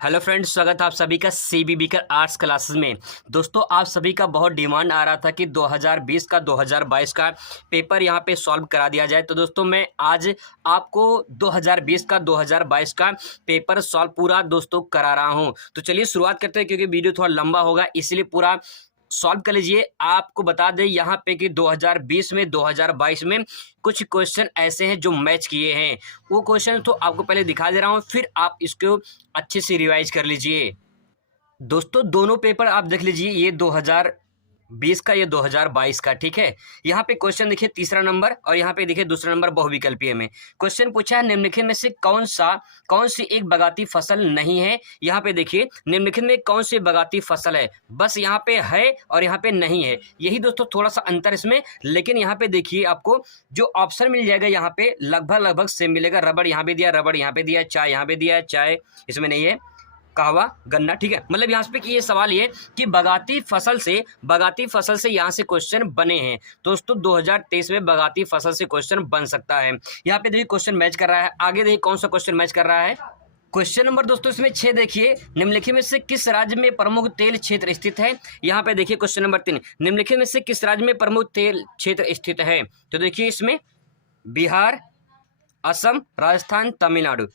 Hello friends, स्वागत है आप सभी का सीबीबी का आर्ट्स क्लासेस में। दोस्तों, आप सभी का बहुत डिमांड आ रहा था कि 2020 का 2022 का पेपर यहां पे सॉल्व करा दिया जाए। तो दोस्तों, मैं आज आपको 2020 का 2022 का पेपर सॉल्व पूरा दोस्तों करा रहा हूं। तो चलिए शुरुआत करते हैं, क्योंकि वीडियो थोड़ा लंबा होगा, इसलिए पूरा सॉल्व कर लीजिए। आपको बता दें यहाँ पे कि 2020 में 2022 में कुछ क्वेश्चन ऐसे हैं जो मैच किए हैं। वो क्वेश्चन तो आपको पहले दिखा दे रहा हूँ, फिर आप इसको अच्छे से रिवाइज कर लीजिए। दोस्तों, दोनों पेपर आप देख लीजिए, ये 2020 का, ये 2022 का, ठीक है। यहाँ पे क्वेश्चन देखिए तीसरा नंबर, और यहाँ पे देखिए दूसरा नंबर बहुविकल्पीय में क्वेश्चन पूछा है, निम्नलिखित में से कौन सी एक बगाती फसल नहीं है। यहाँ पे देखिए निम्नलिखित में कौन सी बगाती फसल है, बस यहाँ पे है और यहाँ पे नहीं है, यही दोस्तों थोड़ा सा अंतर इसमें। लेकिन यहाँ पे देखिए आपको जो ऑप्शन मिल जाएगा यहाँ पे लगभग सेम मिलेगा। रबड़ यहाँ पे दिया, रबड़ यहाँ पे दिया, चाय यहाँ पे दिया है, चाय इसमें नहीं है, कहवा, गन्ना, ठीक है। मतलब यहाँ पे कि ये सवाल ये कि बगाती फसल से यहाँ से क्वेश्चन बने हैं। दोस्तों 2023 में बगाती फसल से क्वेश्चन बन सकता है। यहाँ पे देखिए क्वेश्चन मैच कर रहा है। आगे देखिए कौन सा क्वेश्चन मैच कर रहा है। क्वेश्चन नंबर दोस्तों इसमें 6 देखिए, निम्नलिखित में से किस राज्य में प्रमुख तेल क्षेत्र स्थित है। यहाँ पे देखिए क्वेश्चन नंबर 3, निम्नलिखित में से किस राज्य में प्रमुख तेल क्षेत्र स्थित है। तो देखिए इसमें बिहार, असम, राजस्थान, तमिलनाडु,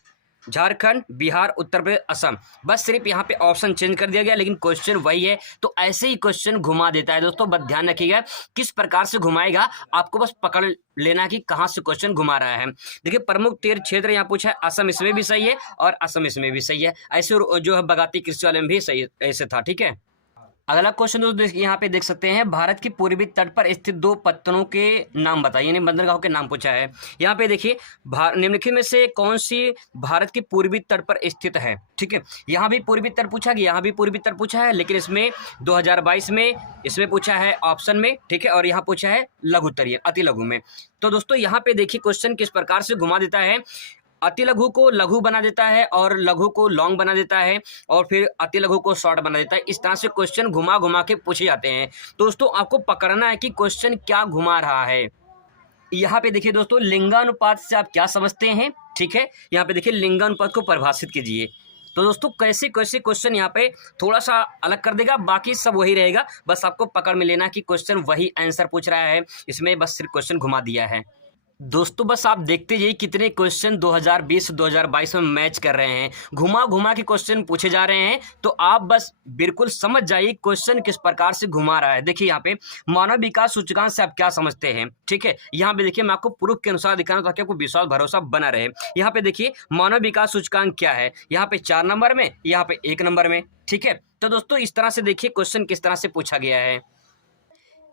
झारखंड, बिहार, उत्तर प्रदेश, असम। बस सिर्फ यहाँ पे ऑप्शन चेंज कर दिया गया, लेकिन क्वेश्चन वही है। तो ऐसे ही क्वेश्चन घुमा देता है दोस्तों। बस ध्यान रखिएगा किस प्रकार से घुमाएगा, आपको बस पकड़ लेना कि कहाँ से क्वेश्चन घुमा रहा है। देखिए प्रमुख तेल क्षेत्र यहाँ पूछा है, असम इसमें भी सही है और असम इसमें भी सही है। ऐसे जो है बगाती कृषि वाले में भी सही ऐसे था, ठीक है। अगला क्वेश्चन दोस्तों यहाँ पे देख सकते हैं, भारत की पूर्वी तट पर स्थित दो पत्तनों के नाम बताइए, यानी बंदरगाहों के नाम पूछा है। यहाँ पे देखिए निम्नलिखित में से कौन सी भारत की पूर्वी तट पर स्थित है, ठीक है। यहाँ भी पूर्वी तट पूछा गया, यहाँ भी पूर्वी तट पूछा है, लेकिन इसमें 2022 में इसमें पूछा है ऑप्शन में, ठीक है, और यहाँ पूछा है लघु उत्तरीय अति लघु में। तो दोस्तों यहाँ पे देखिए क्वेश्चन किस प्रकार से घुमा देता है। अति लघु को लघु बना देता है और लघु को लॉन्ग बना देता है, और फिर अति लघु को शॉर्ट बना देता है। इस तरह से क्वेश्चन घुमा घुमा के पूछे जाते हैं। दोस्तों आपको पकड़ना है कि क्वेश्चन क्या घुमा रहा है। यहाँ पे देखिए दोस्तों, लिंगानुपात से आप क्या समझते हैं, ठीक है। यहाँ पे देखिए लिंगानुपात को परिभाषित कीजिए। तो दोस्तों कैसे कैसे क्वेश्चन यहाँ पे थोड़ा सा अलग कर देगा, बाकी सब वही रहेगा। बस आपको पकड़ में लेना कि क्वेश्चन वही आंसर पूछ रहा है, इसमें बस सिर्फ क्वेश्चन घुमा दिया है। दोस्तों बस आप देखते जाइए कितने क्वेश्चन 2020-2022 में मैच कर रहे हैं। घुमा घुमा के क्वेश्चन पूछे जा रहे हैं, तो आप बस बिल्कुल समझ जाइए क्वेश्चन किस प्रकार से घुमा रहा है। देखिए यहाँ पे मानव विकास सूचकांक से आप क्या समझते हैं, ठीक है। यहाँ पे देखिए मैं आपको प्रूफ के अनुसार दिखा रहा हूं ताकि आपको विश्वास भरोसा बना रहे। यहाँ पे देखिए मानव विकास सूचकांक क्या है, यहाँ पे 4 नंबर में, यहाँ पे 1 नंबर में, ठीक है। तो दोस्तों इस तरह से देखिए क्वेश्चन किस तरह से पूछा गया है।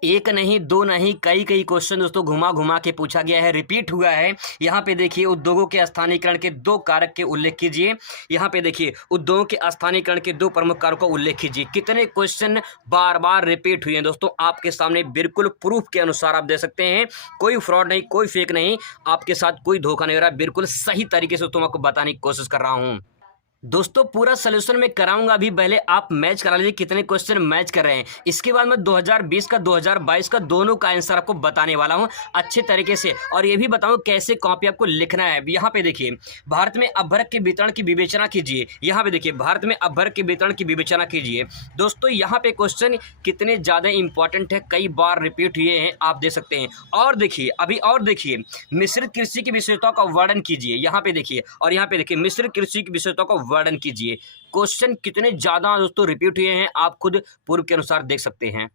एक नहीं, दो नहीं, कई क्वेश्चन दोस्तों घुमा घुमा के पूछा गया है, रिपीट हुआ है। यहाँ पे देखिए उद्योगों के स्थानीयकरण के 2 कारक के उल्लेख कीजिए। यहाँ पे देखिए उद्योगों के स्थानीयकरण के 2 प्रमुख कारकों का उल्लेख कीजिए। कितने क्वेश्चन बार बार रिपीट हुए हैं दोस्तों, आपके सामने बिल्कुल प्रूफ के अनुसार आप दे सकते हैं। कोई फ्रॉड नहीं, कोई फेक नहीं, आपके साथ कोई धोखा नहीं हो रहा, बिल्कुल सही तरीके से तुम आपको बताने की कोशिश कर रहा हूँ। दोस्तों पूरा सलूशन मैं कराऊंगा, अभी पहले आप मैच करा लीजिए कितने क्वेश्चन मैच कर रहे हैं। इसके बाद मैं 2020 का 2022 का दोनों का आंसर आपको बताने वाला हूं अच्छे तरीके से, और ये भी बताऊं कैसे कॉपी आपको लिखना है। यहाँ पे देखिए भारत में अपभ्रक के वितरण की विवेचना कीजिए। यहाँ पे देखिए भारत में अपभ्रक के वितरण की विवेचना कीजिए। दोस्तों यहाँ पे क्वेश्चन कितने ज़्यादा इंपॉर्टेंट है, कई बार रिपीट हुए हैं, आप देख सकते हैं। और देखिए अभी और देखिए मिश्रित कृषि की विशेषताओं का वर्णन कीजिए। यहाँ पे देखिए, और यहाँ पे देखिए मिश्रित कृषि की विशेषताओं का वर्णन कीजिए। क्वेश्चन कितने ज्यादा दोस्तों रिपीट हुए हैं, आप खुद पूर्व के अनुसार देख सकते हैं।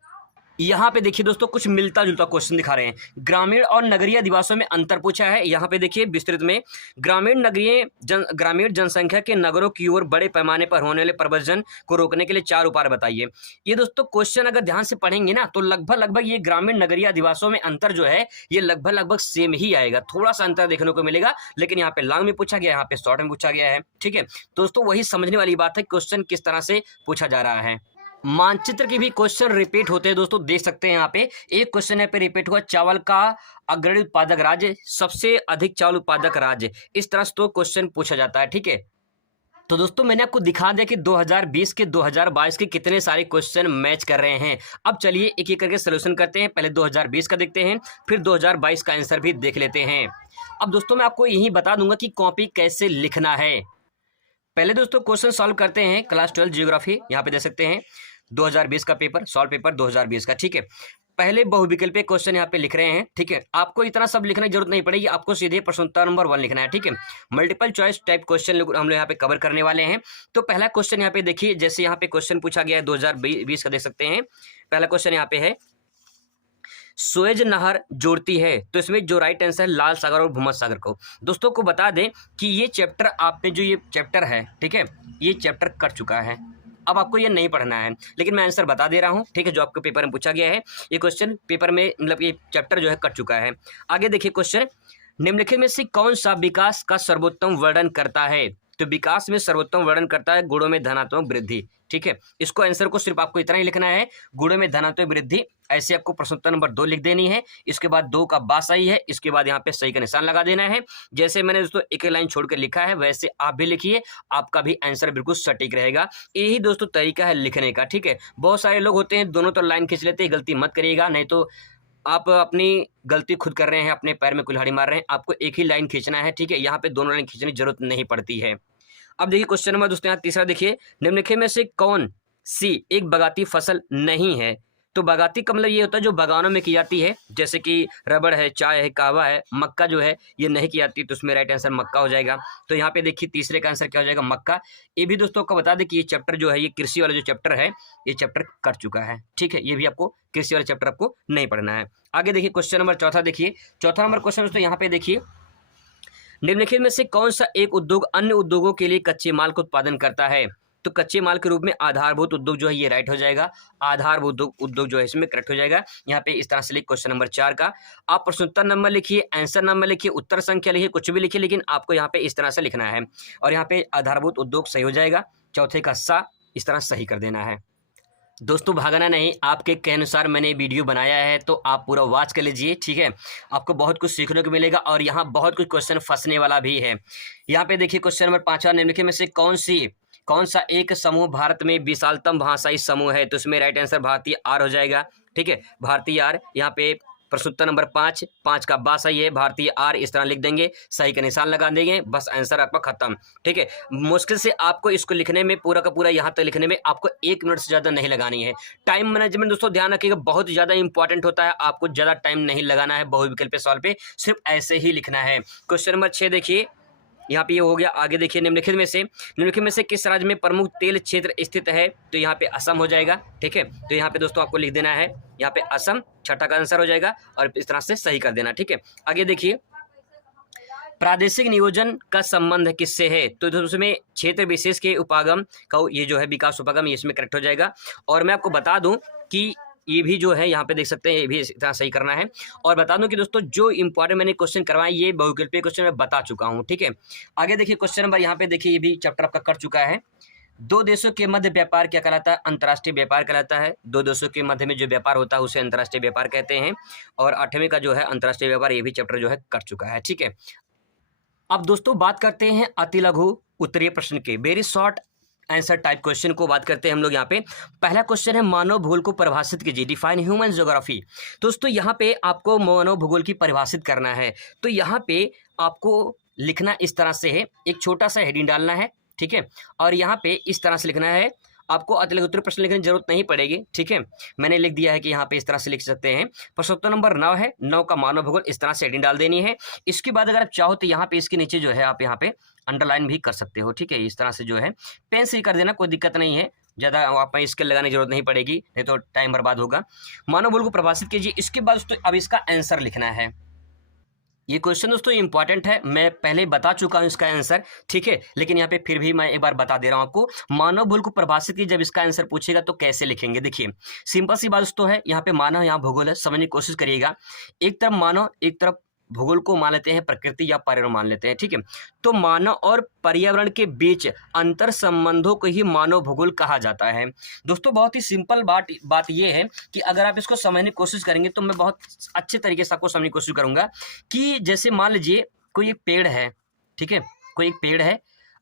यहाँ पे देखिए दोस्तों कुछ मिलता जुलता क्वेश्चन दिखा रहे हैं। ग्रामीण और नगरीय दिवसों में अंतर पूछा है। यहाँ पे देखिए विस्तृत में ग्रामीण जनसंख्या के नगरों की ओर बड़े पैमाने पर होने वाले प्रव्रजन को रोकने के लिए 4 उपाय बताइए। ये दोस्तों क्वेश्चन अगर ध्यान से पढ़ेंगे ना, तो लगभग ये ग्रामीण नगरीय दिवसों में अंतर जो है ये लगभग सेम ही आएगा। थोड़ा सा अंतर देखने को मिलेगा, लेकिन यहाँ पे लॉन्ग में पूछा गया, यहाँ पे शॉर्ट में पूछा गया है, ठीक है। दोस्तों वही समझने वाली बात है क्वेश्चन किस तरह से पूछा जा रहा है। मानचित्र के भी क्वेश्चन रिपीट होते हैं दोस्तों, देख सकते हैं यहाँ पे एक क्वेश्चन है पे रिपीट हुआ, चावल का अग्रणी उत्पादक राज्य, सबसे अधिक चावल उत्पादक राज्य। इस तरह से तो क्वेश्चन पूछा जाता है, ठीक है। तो दोस्तों मैंने आपको दिखा दिया कि 2020 के 2022 के कितने सारे क्वेश्चन मैच कर रहे हैं। अब चलिए एक एक करके सोल्यूशन करते हैं। पहले 2020 का देखते हैं, फिर 2022 का आंसर भी देख लेते हैं। अब दोस्तों मैं आपको यही बता दूंगा कि कॉपी कैसे लिखना है। पहले दोस्तों क्वेश्चन सॉल्व करते हैं क्लास 12 जियोग्राफी, यहाँ पे दे सकते हैं 2020 का पेपर, सॉल्व पेपर 2020 का। ठीक है, पहले बहुविकल्पीय क्वेश्चन यहाँ पे लिख रहे हैं। ठीक है, आपको इतना सब लिखने की जरूरत नहीं पड़ेगी, आपको सीधे प्रश्नोत्तर नंबर 1 लिखना है। ठीक है, मल्टीपल चॉइस टाइप क्वेश्चन हम लोग यहाँ पे कवर करने वाले हैं। तो पहला क्वेश्चन यहाँ पे देखिए, जैसे यहाँ पे क्वेश्चन पूछा गया है 2020 का, देख सकते हैं। पहला क्वेश्चन यहाँ पे है, सुएज नहर जोड़ती है, तो इसमें जो राइट आंसर है लाल सागर और भूमध्य सागर को। दोस्तों को बता दें कि ये चैप्टर आपने जो ये चैप्टर है, ठीक है, ये चैप्टर कट चुका है, अब आपको ये नहीं पढ़ना है, लेकिन मैं आंसर बता दे रहा हूँ। ठीक है, जो आपके पेपर में पूछा गया है, ये क्वेश्चन पेपर में मतलब ये चैप्टर जो है कट चुका है। आगे देखिए क्वेश्चन, निम्नलिखित में से कौन सा विकास का सर्वोत्तम वर्णन करता है? तो विकास में सर्वोत्तम वर्णन करता है गुणों में धनात्मक वृद्धि। ठीक है, इसको आंसर को सिर्फ आपको इतना ही लिखना है, गुणों में धनात्मक वृद्धि। ऐसे आपको प्रश्नोत्तर नंबर 2 लिख देनी है, इसके बाद 2 का बा सही है, इसके बाद यहाँ पे सही का निशान लगा देना है। जैसे मैंने दोस्तों एक लाइन छोड़कर लिखा है, वैसे आप भी लिखिए, आपका भी आंसर बिल्कुल सटीक रहेगा। यही दोस्तों तरीका है लिखने का। ठीक है, बहुत सारे लोग होते हैं दोनों तो लाइन खींच लेते हैं, गलती मत करिएगा, नहीं तो आप अपनी गलती खुद कर रहे हैं, अपने पैर में कुल्हाड़ी मार रहे हैं। आपको एक ही लाइन खींचना है। ठीक है, यहाँ पे दोनों लाइन खींचने की जरूरत नहीं पड़ती है। अब देखिए क्वेश्चन नंबर दोस्तों यहाँ तीसरा देखिए, निम्नलिखित में से कौन सी एक बागाती फसल नहीं है? तो बागाती का मतलब ये होता है जो बागानों में की जाती है, जैसे कि रबड़ है, चाय है, कहवा है, मक्का जो है ये नहीं की जाती, तो उसमें राइट आंसर मक्का हो जाएगा। तो यहाँ पे देखिए तीसरे का आंसर क्या हो जाएगा, मक्का। ये भी दोस्तों को बता दें कि ये चैप्टर जो है, ये कृषि वाला जो चैप्टर है, ये चैप्टर कट चुका है। ठीक है, ये भी आपको कृषि वाला चैप्टर आपको नहीं पढ़ना है। आगे देखिए क्वेश्चन नंबर चौथा देखिए, चौथा नंबर क्वेश्चन दोस्तों यहाँ पे देखिए, निम्नलिखित में से कौन सा एक उद्योग अन्य उद्योगों के लिए कच्चे माल का उत्पादन करता है? तो कच्चे माल के रूप में आधारभूत उद्योग जो है ये राइट हो जाएगा, आधारभूत उद्योग जो है इसमें करेक्ट हो जाएगा। यहाँ पे इस तरह से लिख क्वेश्चन नंबर 4 का। आप प्रश्नोत्तर नंबर लिखिए, आंसर नंबर लिखिए, उत्तर संख्या लिखिए, कुछ भी लिखिए, लेकिन आपको यहाँ पे इस तरह से लिखना है। और यहाँ पे आधारभूत उद्योग सही हो जाएगा, चौथे का सा इस तरह सही कर देना है। दोस्तों भागना नहीं, आपके के अनुसार मैंने वीडियो बनाया है, तो आप पूरा वॉच कर लीजिए। ठीक है, आपको बहुत कुछ सीखने को मिलेगा और यहाँ बहुत कुछ क्वेश्चन फंसने वाला भी है। यहाँ पे देखिए क्वेश्चन नंबर 5, निम्नलिखित में से कौन सा एक समूह भारत में विशालतम भाषाई समूह है? तो इसमें राइट आंसर भारतीय आर हो जाएगा। ठीक है, भारतीय आर। यहाँ पे प्रश्नोत्तर नंबर 5 का बा सही है, भारतीय आर इस तरह लिख देंगे, सही का निशान लगा देंगे, बस आंसर आपका खत्म। ठीक है, मुश्किल से आपको इसको लिखने में पूरा का पूरा यहाँ तक लिखने में आपको 1 मिनट से ज़्यादा नहीं लगानी है। टाइम मैनेजमेंट दोस्तों ध्यान रखिएगा, बहुत ज़्यादा इंपॉर्टेंट होता है, आपको ज़्यादा टाइम नहीं लगाना है बहुविकल्पीय सवाल पे, सिर्फ ऐसे ही लिखना है। क्वेश्चन नंबर 6 देखिए, यहाँ पे ये हो गया। आगे देखिए, निम्नलिखित में से किस राज्य में प्रमुख तेल क्षेत्र स्थित है? तो यहाँ पे असम हो जाएगा। ठीक है, तो यहाँ पे दोस्तों आपको लिख देना है, यहाँ पे असम छठा का आंसर हो जाएगा और इस तरह से सही कर देना। ठीक है, आगे देखिए, प्रादेशिक नियोजन का संबंध किससे है? तो उसमें क्षेत्र विशेष के उपागम का ये जो है विकास उपागम, ये इसमें करेक्ट हो जाएगा। और मैं आपको बता दूं कि ये भी जो है यहाँ पे देख सकते हैं, ये भी इतना सही करना है। और बता दूं कि दोस्तों जो इंपॉर्टेंट मैंने क्वेश्चन करवाए ये बहुविकल्पीय क्वेश्चन मैं बता चुका हूँ। ठीक है, आगे देखिए क्वेश्चन नंबर यहाँ पे देखिए, ये भी चैप्टर आपका कर चुका है। दो देशों के मध्य व्यापार क्या कहलाता है? अंतर्राष्ट्रीय व्यापार कहलाता है। दो देशों के मध्य में जो व्यापार होता है उसे अंतर्राष्ट्रीय व्यापार कहते हैं। और 8वें का जो है अंतर्राष्ट्रीय व्यापार, ये भी चैप्टर जो है कर चुका है। ठीक है, अब दोस्तों बात करते हैं अति लघु उत्तरीय प्रश्न के, very short answer type question को बात करते हैं हम लोग। यहाँ पे पहला क्वेश्चन है, मानव भूगोल को परिभाषित कीजिए, डिफाइन ह्यूमन ज्योग्राफी। दोस्तों यहाँ पे आपको मानव भूगोल की परिभाषित करना है, तो यहाँ पे आपको लिखना इस तरह से है, एक छोटा सा हेडिंग डालना है। ठीक है, और यहाँ पे इस तरह से लिखना है, आपको अति लघु उत्तरीय प्रश्न लिखने की जरूरत नहीं पड़ेगी। ठीक है, मैंने लिख दिया है कि यहाँ पे इस तरह से लिख सकते हैं। प्रश्नोत्तर नंबर 9 है, 9 का मानव भूगोल, इस तरह से हेडिंग डाल देनी है। इसके बाद अगर आप चाहो तो यहाँ पे इसके नीचे जो है आप यहाँ पे अंडरलाइन भी कर सकते हो। ठीक है, इस तरह से जो है पेन से ही कर देना, कोई दिक्कत नहीं है, ज़्यादा आप स्केल लगाने की जरूरत नहीं पड़ेगी, नहीं तो टाइम बर्बाद होगा। मानव भूगोल को परिभाषित कीजिए, इसके बाद दोस्तों अब इसका आंसर लिखना है। ये क्वेश्चन दोस्तों इंपॉर्टेंट है, मैं पहले बता चुका हूं इसका आंसर। ठीक है, लेकिन यहाँ पे फिर भी मैं एक बार बता दे रहा हूं आपको। मानव भूगोल को परिभाषित की, जब इसका आंसर पूछेगा तो कैसे लिखेंगे? देखिए सिंपल सी बात दोस्तों है, यहाँ पे मानव, यहाँ भूगोल है, समझने की कोशिश करिएगा। एक तरफ मानव, एक तरफ भूगोल को मान लेते हैं प्रकृति या पर्यावरण मान लेते हैं। ठीक है, तो मानव और पर्यावरण के बीच अंतर संबंधों को ही मानव भूगोल कहा जाता है। दोस्तों बहुत ही सिंपल बात यह है कि अगर आप इसको समझने की कोशिश करेंगे तो मैं बहुत अच्छे तरीके से आपको समझने की कोशिश करूंगा कि जैसे मान लीजिए कोई एक पेड़ है। ठीक है, कोई एक पेड़ है,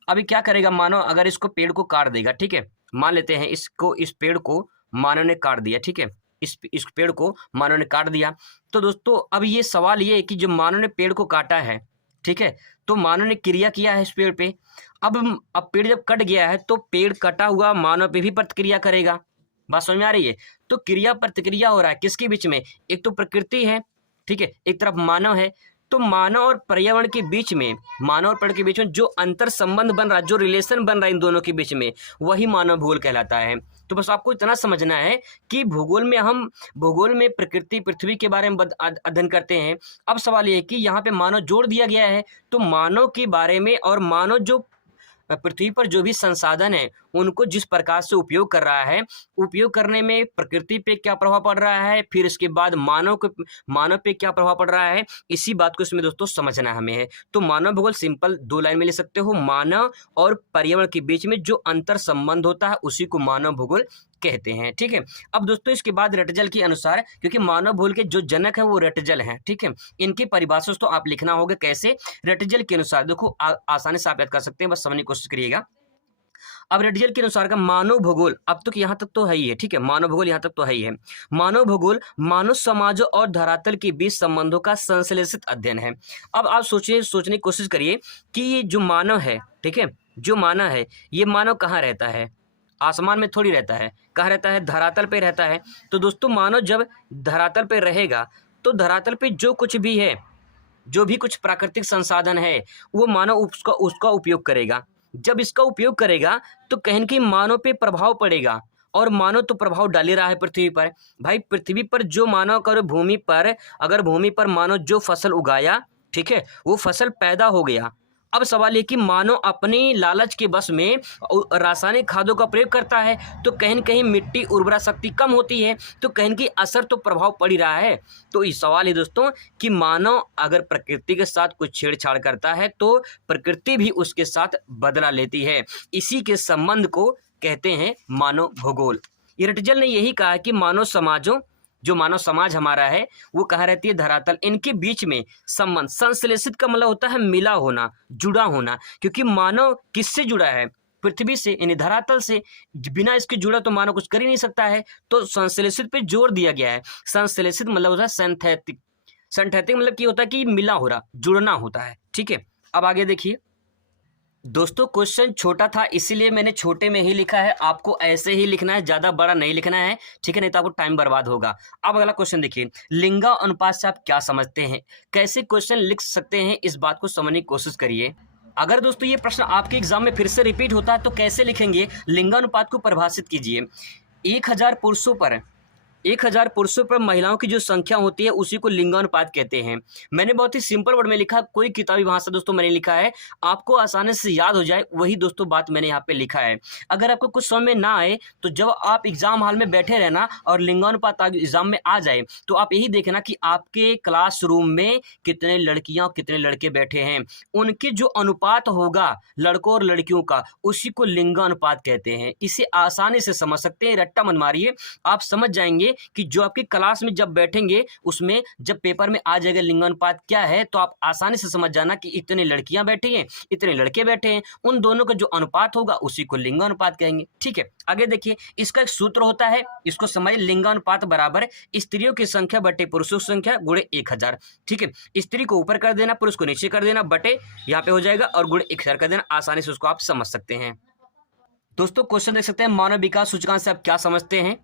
अभी क्या करेगा मानव? अगर इसको पेड़ को काट देगा, ठीक है, मान लेते हैं इसको, इस पेड़ को मानव ने काट दिया। ठीक है, इस पेड़ को मानव ने काट दिया। तो दोस्तों अब ये सवाल ये है कि जो मानव ने पेड़ को काटा है, ठीक है, तो मानव ने क्रिया किया है इस पेड़ पे। अब पेड़ जब कट गया है तो पेड़ कटा हुआ मानव पे भी प्रतिक्रिया करेगा। बात समझ में आ रही है? तो क्रिया प्रतिक्रिया हो रहा है किसके बीच में? एक तो प्रकृति है, ठीक है, एक तरफ मानव है। तो मानव और पर्यावरण के बीच में, मानव और पर्यावरण के बीच में जो अंतर संबंध बन रहा है, जो रिलेशन बन रहा है इन दोनों के बीच में, वही मानव भूगोल कहलाता है। तो बस आपको इतना समझना है कि भूगोल में प्रकृति पृथ्वी के बारे में अध्ययन करते हैं। अब सवाल ये है कि यहाँ पे मानव जोड़ दिया गया है, तो मानव के बारे में और मानव जो पृथ्वी पर जो भी संसाधन है उनको जिस प्रकार से उपयोग कर रहा है, उपयोग करने में प्रकृति पे क्या प्रभाव पड़ रहा है, फिर इसके बाद मानव पे क्या प्रभाव पड़ रहा है, इसी बात को इसमें दोस्तों समझना हमें है। तो मानव भूगोल सिंपल 2 लाइन में ले सकते हो, मानव और पर्यावरण के बीच में जो अंतर संबंध होता है उसी को मानव भूगोल कहते हैं, ठीक है। अब दोस्तों इसके बाद रटजल के अनुसार, क्योंकि मानव भूगोल के जो जनक है वो रटजल है, ठीक है, इनकी परिभाषा तो आप लिखना होगा कैसे, रटजल के अनुसार। देखो आसानी से आप याद कर सकते हैं, बस समझने की कोशिश करिएगा। अब रटजल के अनुसार का मानव भूगोल अब तक यहाँ तक तो है ही है, ठीक है, मानव भूगोल यहाँ तक तो है ही है। मानव भूगोल मानव समाजों और धरातल के बीच संबंधों का संश्लेषित अध्ययन है। अब आप सोचने की कोशिश करिए कि ये जो मानव है, ठीक है, जो मानव है, ये मानव कहाँ रहता है? आसमान में थोड़ी रहता है, कहाँ रहता है? धरातल पे रहता है। तो दोस्तों मानव जब धरातल पे रहेगा तो धरातल पे जो कुछ भी है, जो भी कुछ प्राकृतिक संसाधन है, वो मानव उसका उपयोग करेगा। जब इसका उपयोग करेगा तो कहीं न कहीं मानव पे प्रभाव पड़ेगा, और मानव तो प्रभाव डाल ही रहा है पृथ्वी पर। भाई पृथ्वी पर जो मानव कर भूमि पर मानव जो फसल उगाया, ठीक है, वो फसल पैदा हो गया। अब सवाल ये कि मानव अपनी लालच के बस में रासायनिक खादों का प्रयोग करता है, तो कहीं न कहीं मिट्टी उर्वरा शक्ति कम होती है, तो कहीं न कहीं असर तो प्रभाव पड़ ही रहा है। तो ये सवाल है दोस्तों कि मानव अगर प्रकृति के साथ कुछ छेड़छाड़ करता है तो प्रकृति भी उसके साथ बदला लेती है। इसी के संबंध को कहते हैं मानव भूगोल। रटजल ने यही कहा कि जो मानव समाज हमारा है वो कहाँ रहती है? धरातल। इनके बीच में संबंध, संश्लेषित का मतलब होता है मिला होना, जुड़ा होना, क्योंकि मानव किससे जुड़ा है? पृथ्वी से, यानी धरातल से। बिना इसके जुड़ा तो मानव कुछ कर ही नहीं सकता है। तो संश्लेषित पे जोर दिया गया है। संश्लेषित मतलब होता है सिंथेटिक। सिंथेटिक मतलब क्या होता है कि मिला हो रहा, जुड़ना होता है, ठीक है। अब आगे देखिए दोस्तों, क्वेश्चन छोटा था इसीलिए मैंने छोटे में ही लिखा है, आपको ऐसे ही लिखना है, ज़्यादा बड़ा नहीं लिखना है, ठीक है, नहीं तो आपको टाइम बर्बाद होगा। अब अगला क्वेश्चन देखिए, लिंगा अनुपात से आप क्या समझते हैं? कैसे क्वेश्चन लिख सकते हैं, इस बात को समझने की कोशिश करिए। अगर दोस्तों ये प्रश्न आपके एग्जाम में फिर से रिपीट होता है तो कैसे लिखेंगे? लिंगानुपात को परिभाषित कीजिए। 1000 पुरुषों पर महिलाओं की जो संख्या होती है उसी को लिंगानुपात कहते हैं। मैंने बहुत ही सिंपल वर्ड में लिखा, कोई किताबी भाषा दोस्तों मैंने लिखा है, आपको आसानी से याद हो जाए वही दोस्तों बात मैंने यहाँ पे लिखा है। अगर आपको कुछ समझ में ना आए तो जब आप एग्जाम हॉल में बैठे रहना और लिंगानुपात एग्जाम में आ जाए तो आप यही देखना कि आपके क्लासरूम में कितने लड़कियां और कितने लड़के बैठे हैं, उनके जो अनुपात होगा लड़कों और लड़कियों का उसी को लिंगानुपात कहते हैं। इसे आसानी से समझ सकते हैं, रट्टा मत मारिए, आप समझ जाएंगे कि जो आपकी क्लास में जब बैठेंगे उसमें जब पेपर में आ जाएगा लिंगानुपात क्या है तो आप आसानी से समझ जाना कि इतने लड़कियां बैठी हैं, इतने लड़के बैठे हैं, उन दोनों का जो अनुपात होगा उसी को लिंगानुपात कहेंगे, ठीक है। आगे देखिए, इसका एक सूत्र होता है, इसको समझिए, लिंगानुपात बराबर स्त्रियों की संख्या बटे पुरुषों की संख्या गुणे 1000, ठीक है। स्त्री को ऊपर कर देना, पुरुष को नीचे कर देना, बटे यहाँ पे हो जाएगा और गुणे 1000 कर देना। आसानी से उसको आप समझ सकते हैं। दोस्तों क्वेश्चन देख सकते हैं, मानव विकास सूचकांक से आप क्या समझते हैं?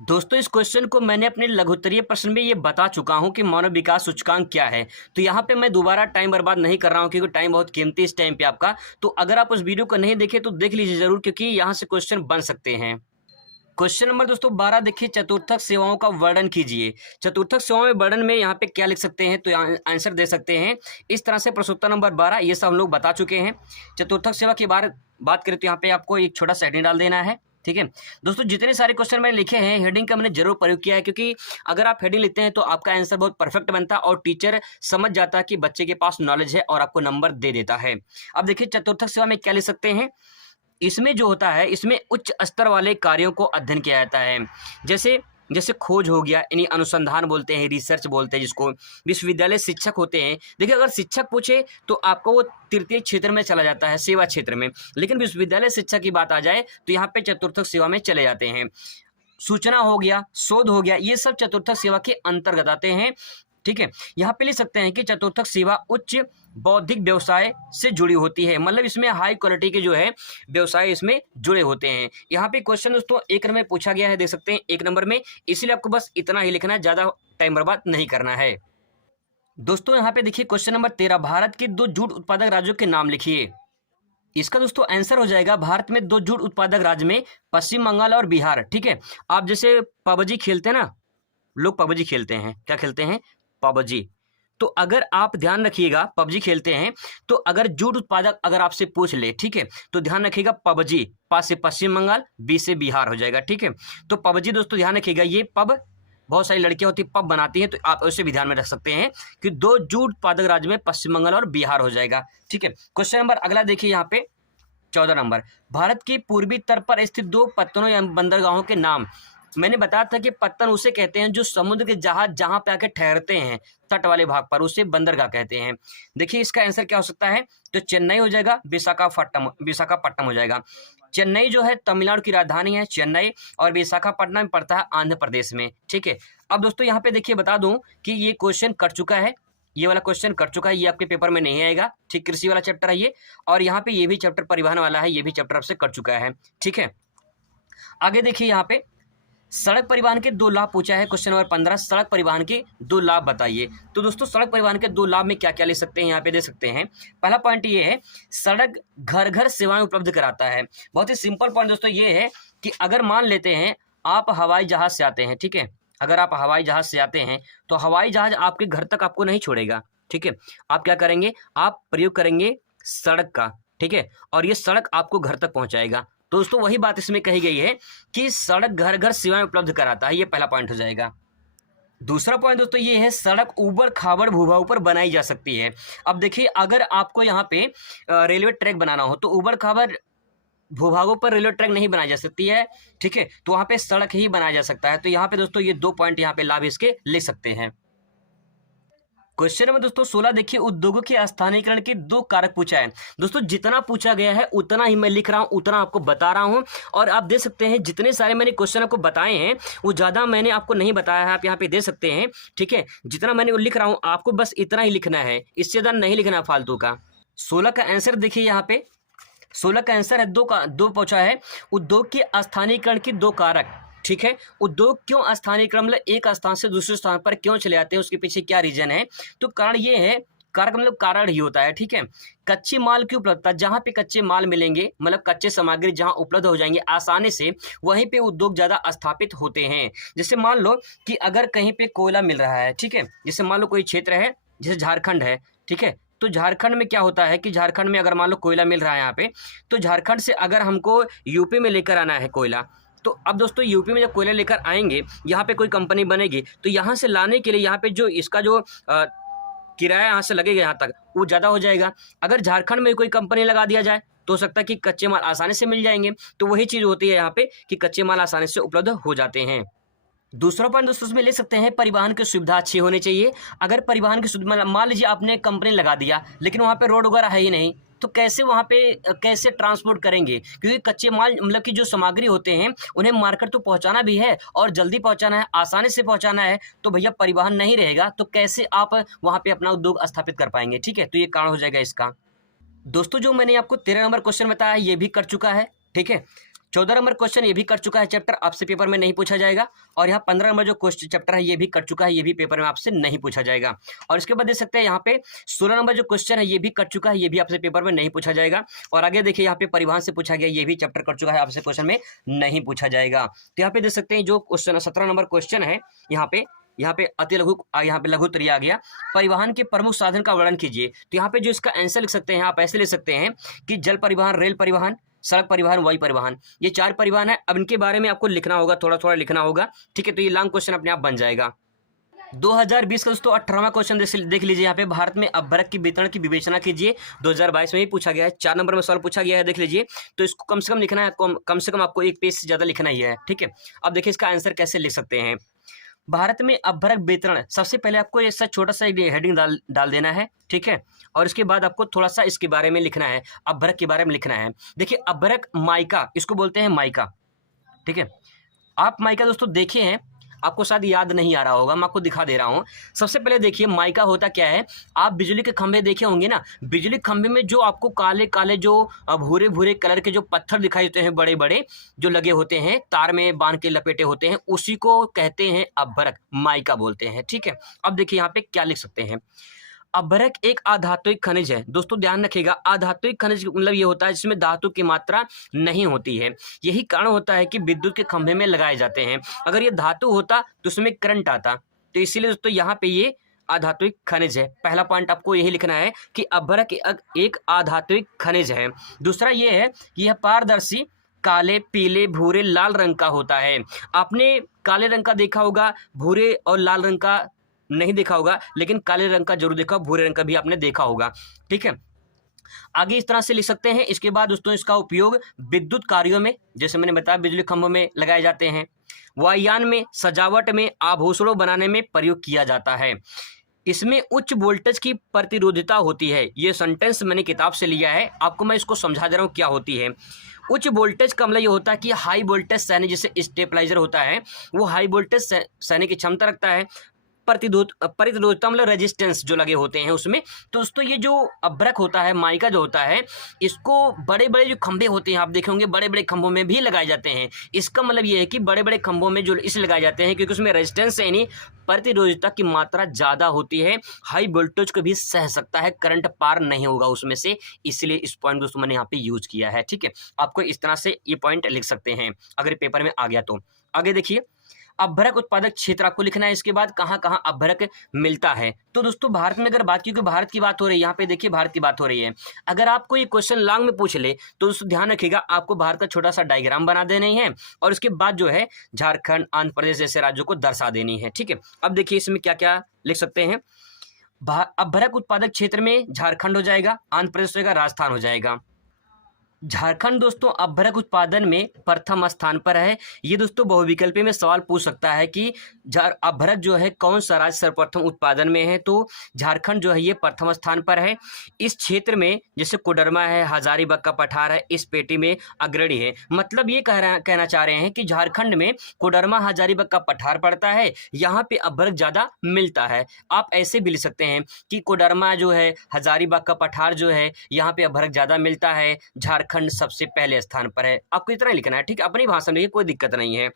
दोस्तों इस क्वेश्चन को मैंने अपने लघुत्तरीय प्रश्न में ये बता चुका हूं कि मानव विकास सूचकांक क्या है, तो यहाँ पे मैं दोबारा टाइम बर्बाद नहीं कर रहा हूं क्योंकि टाइम बहुत कीमती इस टाइम पे आपका। तो अगर आप उस वीडियो को नहीं देखे तो देख लीजिए जरूर, क्योंकि यहाँ से क्वेश्चन बन सकते हैं। क्वेश्चन नंबर दोस्तों 12 देखिए, चतुर्थक सेवाओं का वर्णन कीजिए। चतुर्थक सेवाओं में वर्णन में यहाँ पे क्या लिख सकते हैं, तो आंसर दे सकते हैं इस तरह से। प्रश्नोत्तर नंबर 12 ये सब हम लोग बता चुके हैं। चतुर्थक सेवा की बात करें तो यहाँ पे आपको एक छोटा सा हेडिंग डाल देना है, ठीक है। दोस्तों जितने सारे क्वेश्चन मैंने लिखे हैं हेडिंग का मैंने जरूर प्रयोग किया है, क्योंकि अगर आप हेडिंग लिखते हैं तो आपका आंसर बहुत परफेक्ट बनता है और टीचर समझ जाता है कि बच्चे के पास नॉलेज है और आपको नंबर दे देता है। अब देखिए चतुर्थक सेवा में क्या लिख सकते हैं, इसमें जो होता है इसमें उच्च स्तर वाले कार्यों को अध्ययन किया जाता है, जैसे खोज हो गया, यानी अनुसंधान बोलते हैं, रिसर्च बोलते हैं जिसको। विश्वविद्यालय शिक्षक होते हैं, देखिए अगर शिक्षक पूछे तो आपको वो तृतीय क्षेत्र में चला जाता है, सेवा क्षेत्र में, लेकिन विश्वविद्यालय शिक्षा की बात आ जाए तो यहाँ पे चतुर्थक सेवा में चले जाते हैं। सूचना हो गया, शोध हो गया, ये सब चतुर्थक सेवा के अंतर्गत आते हैं। ठीक है। यहाँ पे लिख सकते हैं कि चतुर्थक सेवा उच्च बौद्धिक व्यवसाय से जुड़ी होती है, मतलब इसमें हाई क्वालिटी के जो है व्यवसाय इसमें जुड़े होते हैं। यहाँ पे क्वेश्चन दोस्तों 1 नंबर में पूछा गया है, देख सकते हैं 1 नंबर में, इसीलिए आपको बस इतना ही लिखना है, ज़्यादा टाइम बर्बाद नहीं करना है। दोस्तों यहाँ पे देखिए क्वेश्चन नंबर 13, भारत के 2 जूट उत्पादक राज्यों के नाम लिखिए। इसका दोस्तों आंसर हो जाएगा, भारत में 2 जूट उत्पादक राज्य में पश्चिम बंगाल और बिहार। ठीक है, आप जैसे पबजी खेलते हैं ना, लोग पबजी खेलते हैं, क्या खेलते हैं? पबजी। तो अगर आप ध्यान रखिएगा, पबजी खेलते हैं, तो अगर जूट उत्पादक अगर आपसे पूछ ले, ठीक है, तो ध्यान रखिएगा पबजी, प से पश्चिम बंगाल, बी से बिहार हो जाएगा। ठीक है, तो पबजी दोस्तों ध्यान रखिएगा, ये पब बहुत सारी लड़कियां होती है पब बनाती हैं, तो आप उसे भी ध्यान में रख सकते हैं कि 2 जूट उत्पादक राज्य में पश्चिम बंगाल और बिहार हो जाएगा। ठीक है, क्वेश्चन नंबर अगला देखिए यहाँ पे 14 नंबर, भारत के पूर्वी तट पर स्थित 2 पत्तनों या बंदरगाहों के नाम। मैंने बताया था कि पत्तन उसे कहते हैं जो समुद्र के जहाज जहां पे आके ठहरते हैं तट वाले भाग पर, उसे बंदरगाह कहते हैं। देखिए इसका आंसर क्या हो सकता है, तो चेन्नई हो जाएगा, विशाखापट्टनम हो जाएगा। चेन्नई जो है तमिलनाडु की राजधानी है चेन्नई, और विशाखापट्टनम पड़ता है आंध्र प्रदेश में। ठीक है, अब दोस्तों यहाँ पे देखिए बता दूं कि ये क्वेश्चन कट चुका है, ये वाला क्वेश्चन कट चुका है, ये आपके पेपर में नहीं आएगा। ठीक, कृषि वाला चैप्टर है ये, और यहाँ पे ये भी चैप्टर परिवहन वाला है, ये भी चैप्टर आपसे कट चुका है। ठीक है, आगे देखिए यहाँ पे सड़क परिवहन के 2 लाभ पूछा है, क्वेश्चन नंबर 15, सड़क परिवहन के 2 लाभ बताइए। तो दोस्तों सड़क परिवहन के 2 लाभ में क्या क्या ले सकते हैं, यहाँ पे दे सकते हैं। पहला पॉइंट ये है, सड़क घर घर सेवाएं उपलब्ध कराता है। बहुत ही सिंपल पॉइंट दोस्तों ये है कि अगर मान लेते हैं आप हवाई जहाज से आते हैं, ठीक है, अगर आप हवाई जहाज से आते हैं तो हवाई जहाज आपके घर तक आपको नहीं छोड़ेगा। ठीक है, आप क्या करेंगे, आप प्रयोग करेंगे सड़क का। ठीक है, और ये सड़क आपको घर तक पहुंचाएगा। दोस्तों वही बात इसमें कही गई है कि सड़क घर घर सेवाएं उपलब्ध कराता है, ये पहला पॉइंट हो जाएगा। दूसरा पॉइंट दोस्तों ये है, सड़क ऊबड़ खाबड़ भूभागों पर बनाई जा सकती है। अब देखिए अगर आपको यहाँ पे रेलवे ट्रैक बनाना हो तो ऊबड़ खाबड़ भूभागों पर रेलवे ट्रैक नहीं बनाई जा सकती है। ठीक है, तो वहाँ पे सड़क ही बनाया जा सकता है। तो यहाँ पे दोस्तों ये 2 पॉइंट यहाँ पे लाभ इसके ले सकते हैं। क्वेश्चन नंबर दोस्तों 16 देखिए, उद्योगों के स्थानीयकरण के 2 कारक पूछा है। दोस्तों जितना पूछा गया है उतना ही मैं लिख रहा हूँ, उतना आपको बता रहा हूँ, और आप देख सकते हैं जितने सारे मैंने क्वेश्चन आपको बताए हैं वो ज़्यादा मैंने आपको नहीं बताया है, आप यहाँ पे दे सकते हैं। ठीक है, जितना मैंने लिख रहा हूँ आपको बस इतना ही लिखना है, इससे ज़्यादा नहीं लिखना फालतू का। 16 का आंसर देखिए यहाँ पे, 16 का आंसर है 2 पूछा है, उद्योग के स्थानीयकरण के 2 कारक। ठीक है, उद्योग क्यों स्थानीयकरण, मतलब एक स्थान से दूसरे स्थान पर क्यों चले जाते हैं, उसके पीछे क्या रीजन है। तो कारण ये है, कारक मतलब कारण ही होता है। ठीक है, कच्चे माल की उपलब्धता, जहाँ पे कच्चे माल मिलेंगे, मतलब कच्चे सामग्री जहाँ उपलब्ध हो जाएंगे आसानी से, वहीं पे उद्योग ज़्यादा स्थापित होते हैं। जैसे मान लो कि अगर कहीं पे कोयला मिल रहा है, ठीक है, जैसे मान लो कोई क्षेत्र है, जैसे झारखंड है, ठीक है, तो झारखंड में क्या होता है कि झारखंड में अगर मान लो कोयला मिल रहा है यहाँ पे, तो झारखंड से अगर हमको यूपी में लेकर आना है कोयला, तो अब दोस्तों यूपी में जब कोयला लेकर आएंगे, यहाँ पे कोई कंपनी बनेगी, तो यहाँ से लाने के लिए यहाँ पे जो इसका जो किराया यहाँ से लगेगा यहाँ तक, वो ज़्यादा हो जाएगा। अगर झारखंड में कोई कंपनी लगा दिया जाए तो हो सकता है कि कच्चे माल आसानी से मिल जाएंगे। तो वही चीज़ होती है यहाँ पे कि कच्चे माल आसानी से उपलब्ध हो जाते हैं। दूसरा पॉइंट दोस्तों उसमें ले सकते हैं, परिवहन की सुविधा अच्छी होनी चाहिए। अगर परिवहन की सुविधा, मान लीजिए आपने कंपनी लगा दिया लेकिन वहाँ पे रोड वगैरह है ही नहीं, तो कैसे वहाँ पे कैसे ट्रांसपोर्ट करेंगे, क्योंकि कच्चे माल मतलब कि जो सामग्री होते हैं उन्हें मार्केट तो पहुँचाना भी है और जल्दी पहुँचाना है, आसानी से पहुँचाना है। तो भैया परिवहन नहीं रहेगा तो कैसे आप वहाँ पे अपना उद्योग स्थापित कर पाएंगे। ठीक है, तो ये कारण हो जाएगा इसका। दोस्तों जो मैंने आपको 13 नंबर क्वेश्चन बताया ये भी कर चुका है। ठीक है, 14 नंबर क्वेश्चन ये भी कर चुका है चैप्टर, आपसे पेपर में नहीं पूछा जाएगा। और यहाँ 15 नंबर जो क्वेश्चन चैप्टर है ये भी कर चुका है, ये भी पेपर में आपसे नहीं पूछा जाएगा। और इसके बाद देख सकते हैं यहाँ पे 16 नंबर जो क्वेश्चन है ये भी कर चुका है, ये भी आपसे पेपर में नहीं पूछा जाएगा। और आगे देखिए यहाँ पे परिवहन से पूछा गया, ये भी चैप्टर कर चुका है, आपसे क्वेश्चन में नहीं पूछा जाएगा। तो यहाँ पे देख सकते हैं जो क्वेश्चन 17 नंबर क्वेश्चन है, यहाँ पे अति लघु, यहाँ पे लघु उत्तरीय आ गया, परिवहन के प्रमुख साधन का वर्णन कीजिए। तो यहाँ पे जो इसका आंसर लिख सकते हैं आप ऐसे ले सकते हैं कि जल परिवहन, रेल परिवहन, सड़क परिवहन, वायु परिवहन, ये 4 परिवहन है। अब इनके बारे में आपको लिखना होगा, थोड़ा थोड़ा लिखना होगा। ठीक है, तो ये लॉन्ग क्वेश्चन अपने आप बन जाएगा। 2020 का दोस्तों 18वां क्वेश्चन देख लीजिए। यहाँ पे भारत में अपभ्रक की वितरण की विवेचना कीजिए, 2022 में ही पूछा गया है, 4 नंबर में सवाल पूछा गया है, देख लीजिए। तो इसको कम से कम लिखना है, कम से कम आपको 1 पेज से ज़्यादा लिखना ही है। ठीक है, अब देखिए इसका आंसर कैसे लिख सकते हैं। भारत में अपभ्रक वितरण, सबसे पहले आपको ऐसा छोटा सा हेडिंग डाल देना है। ठीक है, और इसके बाद आपको थोड़ा सा इसके बारे में लिखना है, अपभ्रक के बारे में लिखना है। देखिए अपभ्रक माइका, इसको बोलते हैं माइका। ठीक है, आप माइका दोस्तों देखे हैं, आपको शायद याद नहीं आ रहा होगा, मैं आपको दिखा दे रहा हूँ। सबसे पहले देखिए माइका होता क्या है, आप बिजली के खंभे देखे होंगे ना, बिजली खंभे में जो आपको काले काले जो भूरे भूरे कलर के जो पत्थर दिखाई देते हैं बड़े बड़े जो लगे होते हैं, तार में बांध के लपेटे होते हैं, उसी को कहते हैं अभ्रक, माइका बोलते हैं। ठीक है, अब देखिए यहाँ पे क्या लिख सकते हैं। अभ्रक एक अधात्विक खनिज है। दोस्तों ध्यान रखिएगा, अधात्विक खनिज मतलब ये होता है जिसमें धातु की मात्रा नहीं होती है। यही कारण होता है कि विद्युत के खंभे में लगाए जाते हैं। अगर ये धातु होता तो उसमें करंट आता, तो इसीलिए दोस्तों यहाँ पे ये अधात्विक खनिज है। पहला पॉइंट आपको यही लिखना है कि अभ्रक एक अधात्विक खनिज है। दूसरा ये है कि यह पारदर्शी काले, पीले, भूरे, लाल रंग का होता है। आपने काले रंग का देखा होगा, भूरे और लाल रंग का नहीं देखा होगा, लेकिन काले रंग का जरूर देखा, भूरे रंग का भी आपने देखा होगा। ठीक है, आगे इस तरह से लिख सकते हैं। इसके बाद दोस्तों इसका उपयोग विद्युत कार्यों में, जैसे मैंने बताया बिजली खंभों में लगाए जाते हैं, वायुयान में, सजावट में, आभूषणों बनाने में प्रयोग किया जाता है। इसमें उच्च वोल्टेज की प्रतिरोधता होती है। ये सेंटेंस मैंने किताब से लिया है, आपको मैं इसको समझा दे रहा हूँ क्या होती है। उच्च वोल्टेज का मतलब ये होता है कि हाई वोल्टेज सहने, जैसे स्टेबलाइजर होता है, वो हाई वोल्टेज सहने की क्षमता रखता है। प्रतिरोधता मतलब रेजिस्टेंस जो लगे होते हैं उसमें। तो दोस्तों ये जो अभ्रक होता है, माइका जो होता है, इसको बड़े बड़े जो खंभे होते हैं आप देखे होंगे, बड़े बड़े खंभों में भी लगाए जाते हैं। इसका मतलब ये है कि बड़े बड़े खंभों में जो इसलिए लगाए जाते हैं क्योंकि उसमें रेजिस्टेंस यानी प्रतिरोधता की मात्रा ज़्यादा होती है, हाई वोल्टेज को भी सह सकता है, करंट पार नहीं होगा उसमें से, इसलिए इस पॉइंट दोस्तों मैंने यहाँ पे यूज किया है। ठीक है, आपको इस तरह से ये पॉइंट लिख सकते हैं अगर पेपर में आ गया तो। आगे देखिए, अभ्रक उत्पादक क्षेत्र आपको लिखना है। इसके बाद कहाँ कहाँ अभ्रक मिलता है। तो दोस्तों भारत में अगर बात, क्योंकि भारत की बात हो रही है, यहाँ पे देखिए भारत की बात हो रही है। अगर आपको ये क्वेश्चन लॉन्ग में पूछ ले तो दोस्तों ध्यान रखिएगा, आपको भारत का छोटा सा डायग्राम बना देनी है और उसके बाद जो है झारखंड, आंध्र प्रदेश जैसे राज्यों को दर्शा देनी है। ठीक है, अब देखिए इसमें क्या क्या लिख सकते हैं। अभ्रक उत्पादक क्षेत्र में झारखंड हो जाएगा, आंध्र प्रदेश हो जाएगा, राजस्थान हो जाएगा। झारखंड दोस्तों अभ्रक उत्पादन में प्रथम स्थान पर है। ये दोस्तों बहुविकल्पी में सवाल पूछ सकता है कि अभ्रक जो है कौन सा राज्य सर्वप्रथम उत्पादन में है, तो झारखंड जो है ये प्रथम स्थान पर है। इस क्षेत्र में जैसे कोडरमा है, हजारीबाग का पठार है, इस पेटी में अग्रणी है। मतलब ये कहना चाह रहे हैं कि झारखंड में कोडरमा, हजारीबाग का पठार पड़ता है, यहाँ पे अभ्रक ज़्यादा मिलता है। आप ऐसे भी लिख सकते हैं कि कोडरमा जो है, हजारीबाग का पठार जो है, यहाँ पे अभ्रक ज़्यादा मिलता है, झारखंड सबसे पहले स्थान पर है। आपको इतना लिखना है। ठीक है, अपनी भाषा में लिखिए, कोई दिक्कत नहीं है।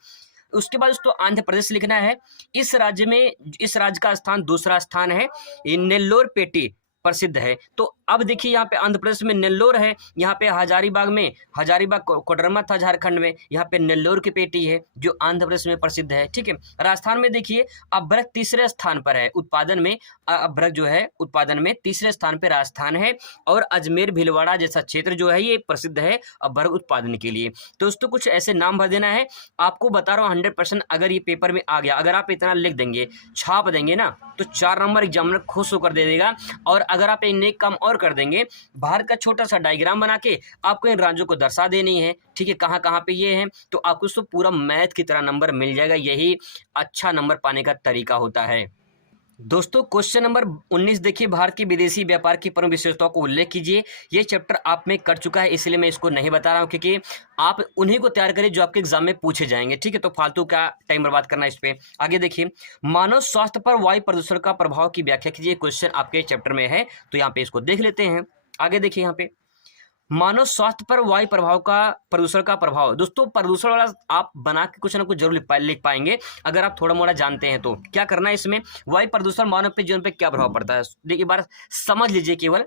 उसके बाद दोस्तों आंध्र प्रदेश लिखना है। इस राज्य का स्थान दूसरा स्थान है, नेल्लोर पेटी प्रसिद्ध है। तो अब देखिए यहाँ पे आंध्र प्रदेश में नेल्लोर है, यहाँ पे हजारीबाग कोडरमा था झारखंड में, यहाँ पे नेल्लोर की पेटी है जो आंध्र प्रदेश में प्रसिद्ध है। ठीक है, राजस्थान में देखिए अभ्रक तीसरे स्थान पर है उत्पादन में, अभ्रक जो है उत्पादन में तीसरे स्थान पर राजस्थान है। और अजमेर भीलवाड़ा जैसा क्षेत्र जो है ये प्रसिद्ध है अभ्रक उत्पादन के लिए। तो दोस्तों कुछ ऐसे नाम भर देना है। आपको बता रहा हूँ 100% अगर ये पेपर में आ गया, अगर आप इतना लिख देंगे, छाप देंगे ना, तो 4 नंबर एग्जामिनर खुश होकर दे देगा। और अगर आप इन एक काम और कर देंगे, भारत का छोटा सा डायग्राम बना के आपको इन राज्यों को दर्शा देनी है। ठीक है, कहाँ कहाँ पे ये है, तो आपको उसको पूरा मैथ की तरह नंबर मिल जाएगा। यही अच्छा नंबर पाने का तरीका होता है। दोस्तों क्वेश्चन नंबर 19 देखिए, भारत के विदेशी व्यापार की प्रमुख विशेषताओं को उल्लेख कीजिए। ये चैप्टर आप में कर चुका है, इसलिए मैं इसको नहीं बता रहा हूँ, क्योंकि आप उन्हीं को तैयार करें जो आपके एग्जाम में पूछे जाएंगे। ठीक है, तो फालतू का टाइम बर्बाद करना इस पे। आगे देखिए, मानव स्वास्थ्य पर वायु प्रदूषण का प्रभाव की व्याख्या कीजिए। क्वेश्चन आपके चैप्टर में है, तो यहाँ पे इसको देख लेते हैं। आगे देखिए, यहाँ पे मानव स्वास्थ्य पर वायु प्रदूषण का प्रभाव। दोस्तों प्रदूषण वाला आप बना के कुछ ना कुछ जरूर लिख पाएंगे अगर आप थोड़ा मोड़ा जानते हैं। तो क्या करना है इसमें, वायु प्रदूषण मानव पे जीवन पे क्या प्रभाव पड़ता है, देखिए बार समझ लीजिए। केवल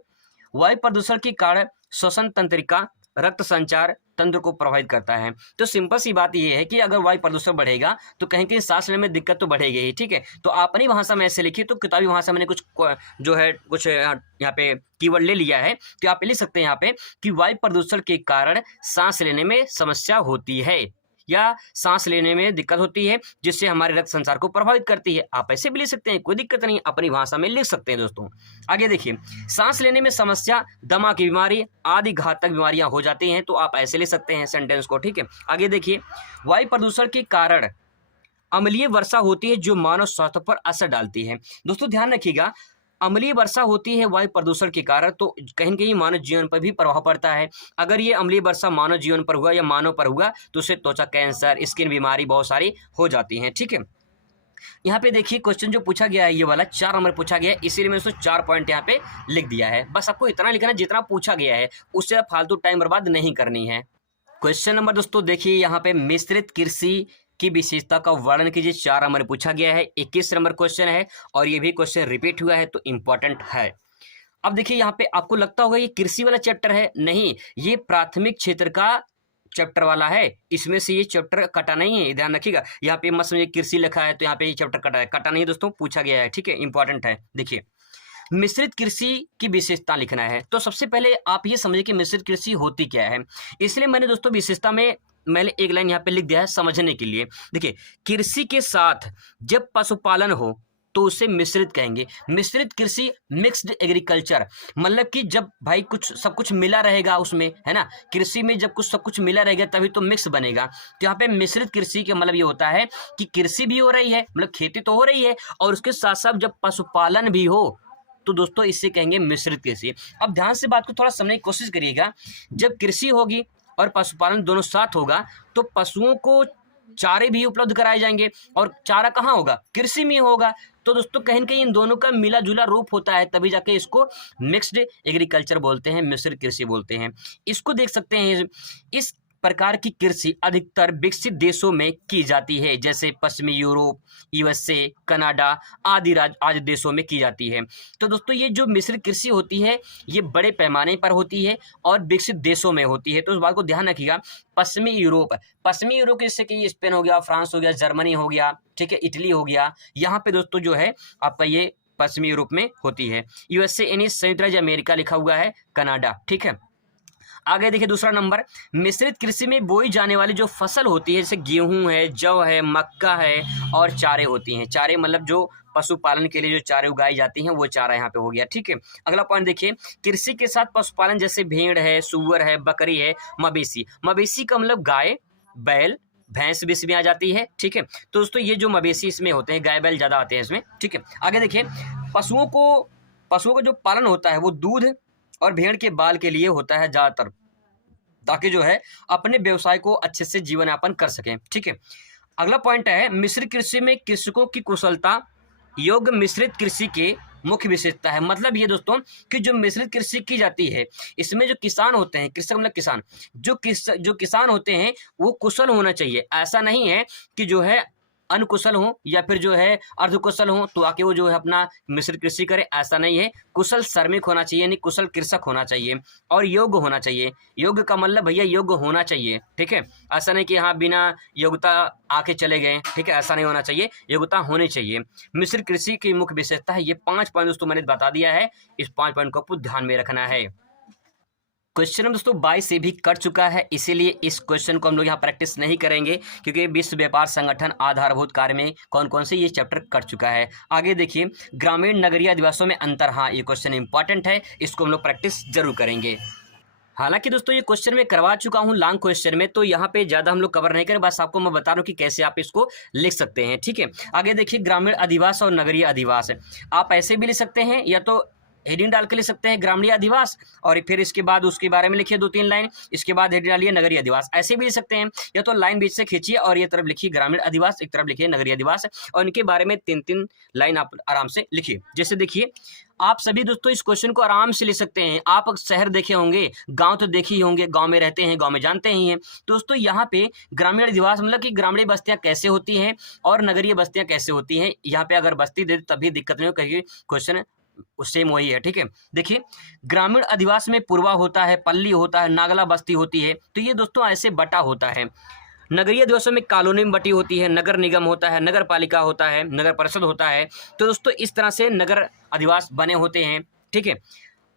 वायु प्रदूषण के कारण श्वसन तंत्रिका, रक्त संचार तंत्र को प्रभावित करता है। तो सिंपल सी बात यह है कि अगर वायु प्रदूषण बढ़ेगा तो कहीं कहीं सांस लेने में दिक्कत तो बढ़ेगी ही। ठीक है, तो अपनी भाषा में ऐसे लिखिए, तो किताबी भाषा मैंने कुछ जो है कुछ यहाँ पे कीवर्ड ले लिया है, तो आप लिख सकते हैं यहाँ पे कि वायु प्रदूषण के कारण सांस लेने में समस्या होती है या सांस लेने में दिक्कत होती है, जिससे हमारे रक्त संचार को प्रभावित करती है। आप ऐसे भी लिख सकते हैं, कोई दिक्कत नहीं, अपनी भाषा में लिख सकते हैं दोस्तों। आगे देखिए, सांस लेने में समस्या, दमा की बीमारी आदि घातक बीमारियां हो जाती हैं, तो आप ऐसे लिख सकते हैं सेंटेंस को। ठीक है, आगे देखिए, वायु प्रदूषण के कारण अम्लीय वर्षा होती है जो मानव स्वास्थ्य पर असर डालती है। दोस्तों ध्यान रखिएगा, अम्लीय वर्षा होती है वायु प्रदूषण के कारण, तो कहीं न कहीं मानव जीवन पर भी प्रभाव पड़ता है। अगर ये अम्लीय वर्षा मानव जीवन पर हुआ या मानव पर हुआ तो उससे त्वचा कैंसर, स्किन बीमारी बहुत सारी हो जाती हैं। ठीक है, यहाँ पे देखिए क्वेश्चन जो पूछा गया है ये वाला 4 नंबर पूछा गया है, इसीलिए मैंने उसको 4 पॉइंट यहाँ पे लिख दिया है। बस आपको इतना लिखना है जितना पूछा गया है, उससे फालतू टाइम बर्बाद नहीं करनी है। क्वेश्चन नंबर दोस्तों देखिए यहाँ पे मिश्रित कृषि की विशेषता का वर्णन कीजिए, 4 नंबर पूछा गया है, 21 नंबर क्वेश्चन है और ये भी क्वेश्चन रिपीट हुआ है तो इंपॉर्टेंट है। अब देखिए यहाँ पे आपको लगता होगा ये कृषि वाला चैप्टर है, नहीं, ये प्राथमिक क्षेत्र का चैप्टर वाला है, इसमें से ये चैप्टर कटा नहीं है, ध्यान रखिएगा। यहाँ पे मत समझिए कृषि लिखा है तो यहाँ पे ये चैप्टर कटा है, कटा नहीं दोस्तों, पूछा गया है, ठीक है, इंपॉर्टेंट है। देखिए मिश्रित कृषि की विशेषता लिखना है, तो सबसे पहले आप ये समझिए कि मिश्रित कृषि होती क्या है। इसलिए मैंने दोस्तों विशेषता में मैंने एक लाइन यहाँ पे लिख दिया है समझने के लिए। देखिए कृषि के साथ जब पशुपालन हो तो उसे मिश्रित कहेंगे। मिश्रित कृषि, मिक्स्ड एग्रीकल्चर, मतलब कि जब भाई कुछ सब कुछ मिला रहेगा उसमें, है ना, कृषि में जब कुछ सब कुछ मिला रहेगा तभी तो मिक्स बनेगा। तो यहाँ पे मिश्रित कृषि का मतलब ये होता है कि कृषि भी हो रही है, मतलब खेती तो हो रही है, और उसके साथ साथ जब पशुपालन भी हो तो दोस्तों इससे कहेंगे मिश्रित कृषि। अब ध्यान से बात को थोड़ा समझने की कोशिश करिएगा। जब कृषि होगी और पशुपालन दोनों साथ होगा तो पशुओं को चारे भी उपलब्ध कराए जाएंगे, और चारा कहाँ होगा, कृषि में होगा। तो दोस्तों कहीं न कहीं इन दोनों का मिला जुला रूप होता है, तभी जाके इसको मिक्स्ड एग्रीकल्चर बोलते हैं, मिश्रित कृषि बोलते हैं। इसको देख सकते हैं, इस प्रकार की कृषि अधिकतर विकसित देशों में की जाती है, जैसे पश्चिमी यूरोप, यूएसए, कनाडा आदि देशों में की जाती है। तो दोस्तों ये जो मिश्रित कृषि होती है ये बड़े पैमाने पर होती है और विकसित देशों में होती है, तो उस बात को ध्यान रखिएगा। पश्चिमी यूरोप जैसे कि स्पेन हो गया, फ्रांस हो गया, जर्मनी हो गया, ठीक है, इटली हो गया, यहाँ पे दोस्तों जो है आपका ये पश्चिमी यूरोप में होती है। यूएसए यानी संयुक्त राज्य अमेरिका लिखा हुआ है, कनाडा, ठीक है। आगे देखिए दूसरा नंबर, मिश्रित कृषि में बोई जाने वाली जो फसल होती है, जैसे गेहूं है, जौ है, मक्का है और चारे होती हैं। चारे मतलब जो पशुपालन के लिए जो चारे उगाई जाती हैं वो चारा यहाँ पे हो गया, ठीक है। अगला पॉइंट देखिए, कृषि के साथ पशुपालन जैसे भेड़ है, सूअर है, बकरी है, मवेशी का मतलब गाय, बैल, भैंस भी इसमें आ जाती है, ठीक है। तो दोस्तों ये जो मवेशी इसमें होते हैं, गाय बैल ज़्यादा आते हैं इसमें, ठीक है। आगे देखिए, पशुओं का जो पालन होता है वो दूध और भेड़ के बाल के लिए होता है ज़्यादातर, ताकि जो है अपने व्यवसाय को अच्छे से जीवन यापन कर सकें, ठीक है। अगला पॉइंट है, मिश्रित कृषि में कृषकों की कुशलता योग्य मिश्रित कृषि के मुख्य विशेषता है। मतलब ये दोस्तों कि जो मिश्रित कृषि की जाती है इसमें जो किसान होते हैं, कृषक मतलब किसान, जो किसान होते हैं वो कुशल होना चाहिए। ऐसा नहीं है कि जो है अनकुशल हो या फिर जो है अर्धकुशल हो तो आके वो जो है अपना मिश्रित कृषि करे, ऐसा नहीं है। कुशल श्रमिक होना चाहिए, यानी कुशल कृषक होना चाहिए और योग्य होना चाहिए। योग्य का मतलब भैया योग्य होना चाहिए, ठीक है। ऐसा नहीं कि हाँ बिना योग्यता आके चले गए, ठीक है, ऐसा नहीं होना चाहिए, योग्यता होनी चाहिए। मिश्रित कृषि की मुख्य विशेषता है। ये 5 पॉइंट दोस्तों मैंने बता दिया है, इस 5 पॉइंट को आपको ध्यान में रखना है। क्वेश्चन हम दोस्तों 22 से भी कट चुका है, इसीलिए इस क्वेश्चन को हम लोग यहाँ प्रैक्टिस नहीं करेंगे, क्योंकि विश्व व्यापार संगठन आधारभूत कार्य में कौन कौन से ये चैप्टर कट चुका है। आगे देखिए, ग्रामीण नगरीय अधिवासों में अंतर, हाँ ये क्वेश्चन इंपॉर्टेंट है, इसको हम लोग प्रैक्टिस जरूर करेंगे। हालांकि दोस्तों ये क्वेश्चन मैं करवा चुका हूँ लॉन्ग क्वेश्चन में, तो यहाँ पे ज़्यादा हम लोग कवर नहीं करें, बस आपको मैं बता रहा हूँ कि कैसे आप इसको लिख सकते हैं, ठीक है। आगे देखिए, ग्रामीण अधिवास और नगरीय अधिवास, आप ऐसे भी लिख सकते हैं या तो हेडिंग डाल के लिख सकते हैं ग्रामीण अधिवास, और फिर इसके बाद उसके बारे में लिखिए 2-3 लाइन, इसके बाद हेडिंग डालिए नगरीय अधिवास। ऐसे भी लिख सकते हैं, या तो लाइन बीच से खींचिए और ये तरफ लिखिए ग्रामीण अधिवास, एक तरफ लिखिए नगरीय अधिवास, और इनके बारे में 3-3 लाइन आप आराम से लिखिए। जैसे देखिए, आप सभी दोस्तों इस क्वेश्चन को आराम से लिख सकते हैं। आप शहर देखे होंगे, गांव तो देखे ही होंगे, गांव में रहते हैं, गांव में जानते ही हैं। दोस्तों यहाँ पे ग्रामीण अधिवास मतलब कि ग्रामीण बस्तियां कैसे होती हैं और नगरीय बस्तियां कैसे होती हैं। यहाँ पे अगर बस्ती दे तभी दिक्कत नहीं हो, कहिए क्वेश्चन सेम वही है, ठीक है। देखिए, ग्रामीण अधिवास में पूर्वा होता है, पल्ली होता है, नागला बस्ती होती है, तो ये दोस्तों ऐसे बटा होता है। नगरीय अधिवासों में कॉलोनी में बटी होती है, नगर निगम होता है, नगर पालिका होता है, नगर परिषद होता है। तो दोस्तों इस तरह से नगर अधिवास बने होते हैं, ठीक है।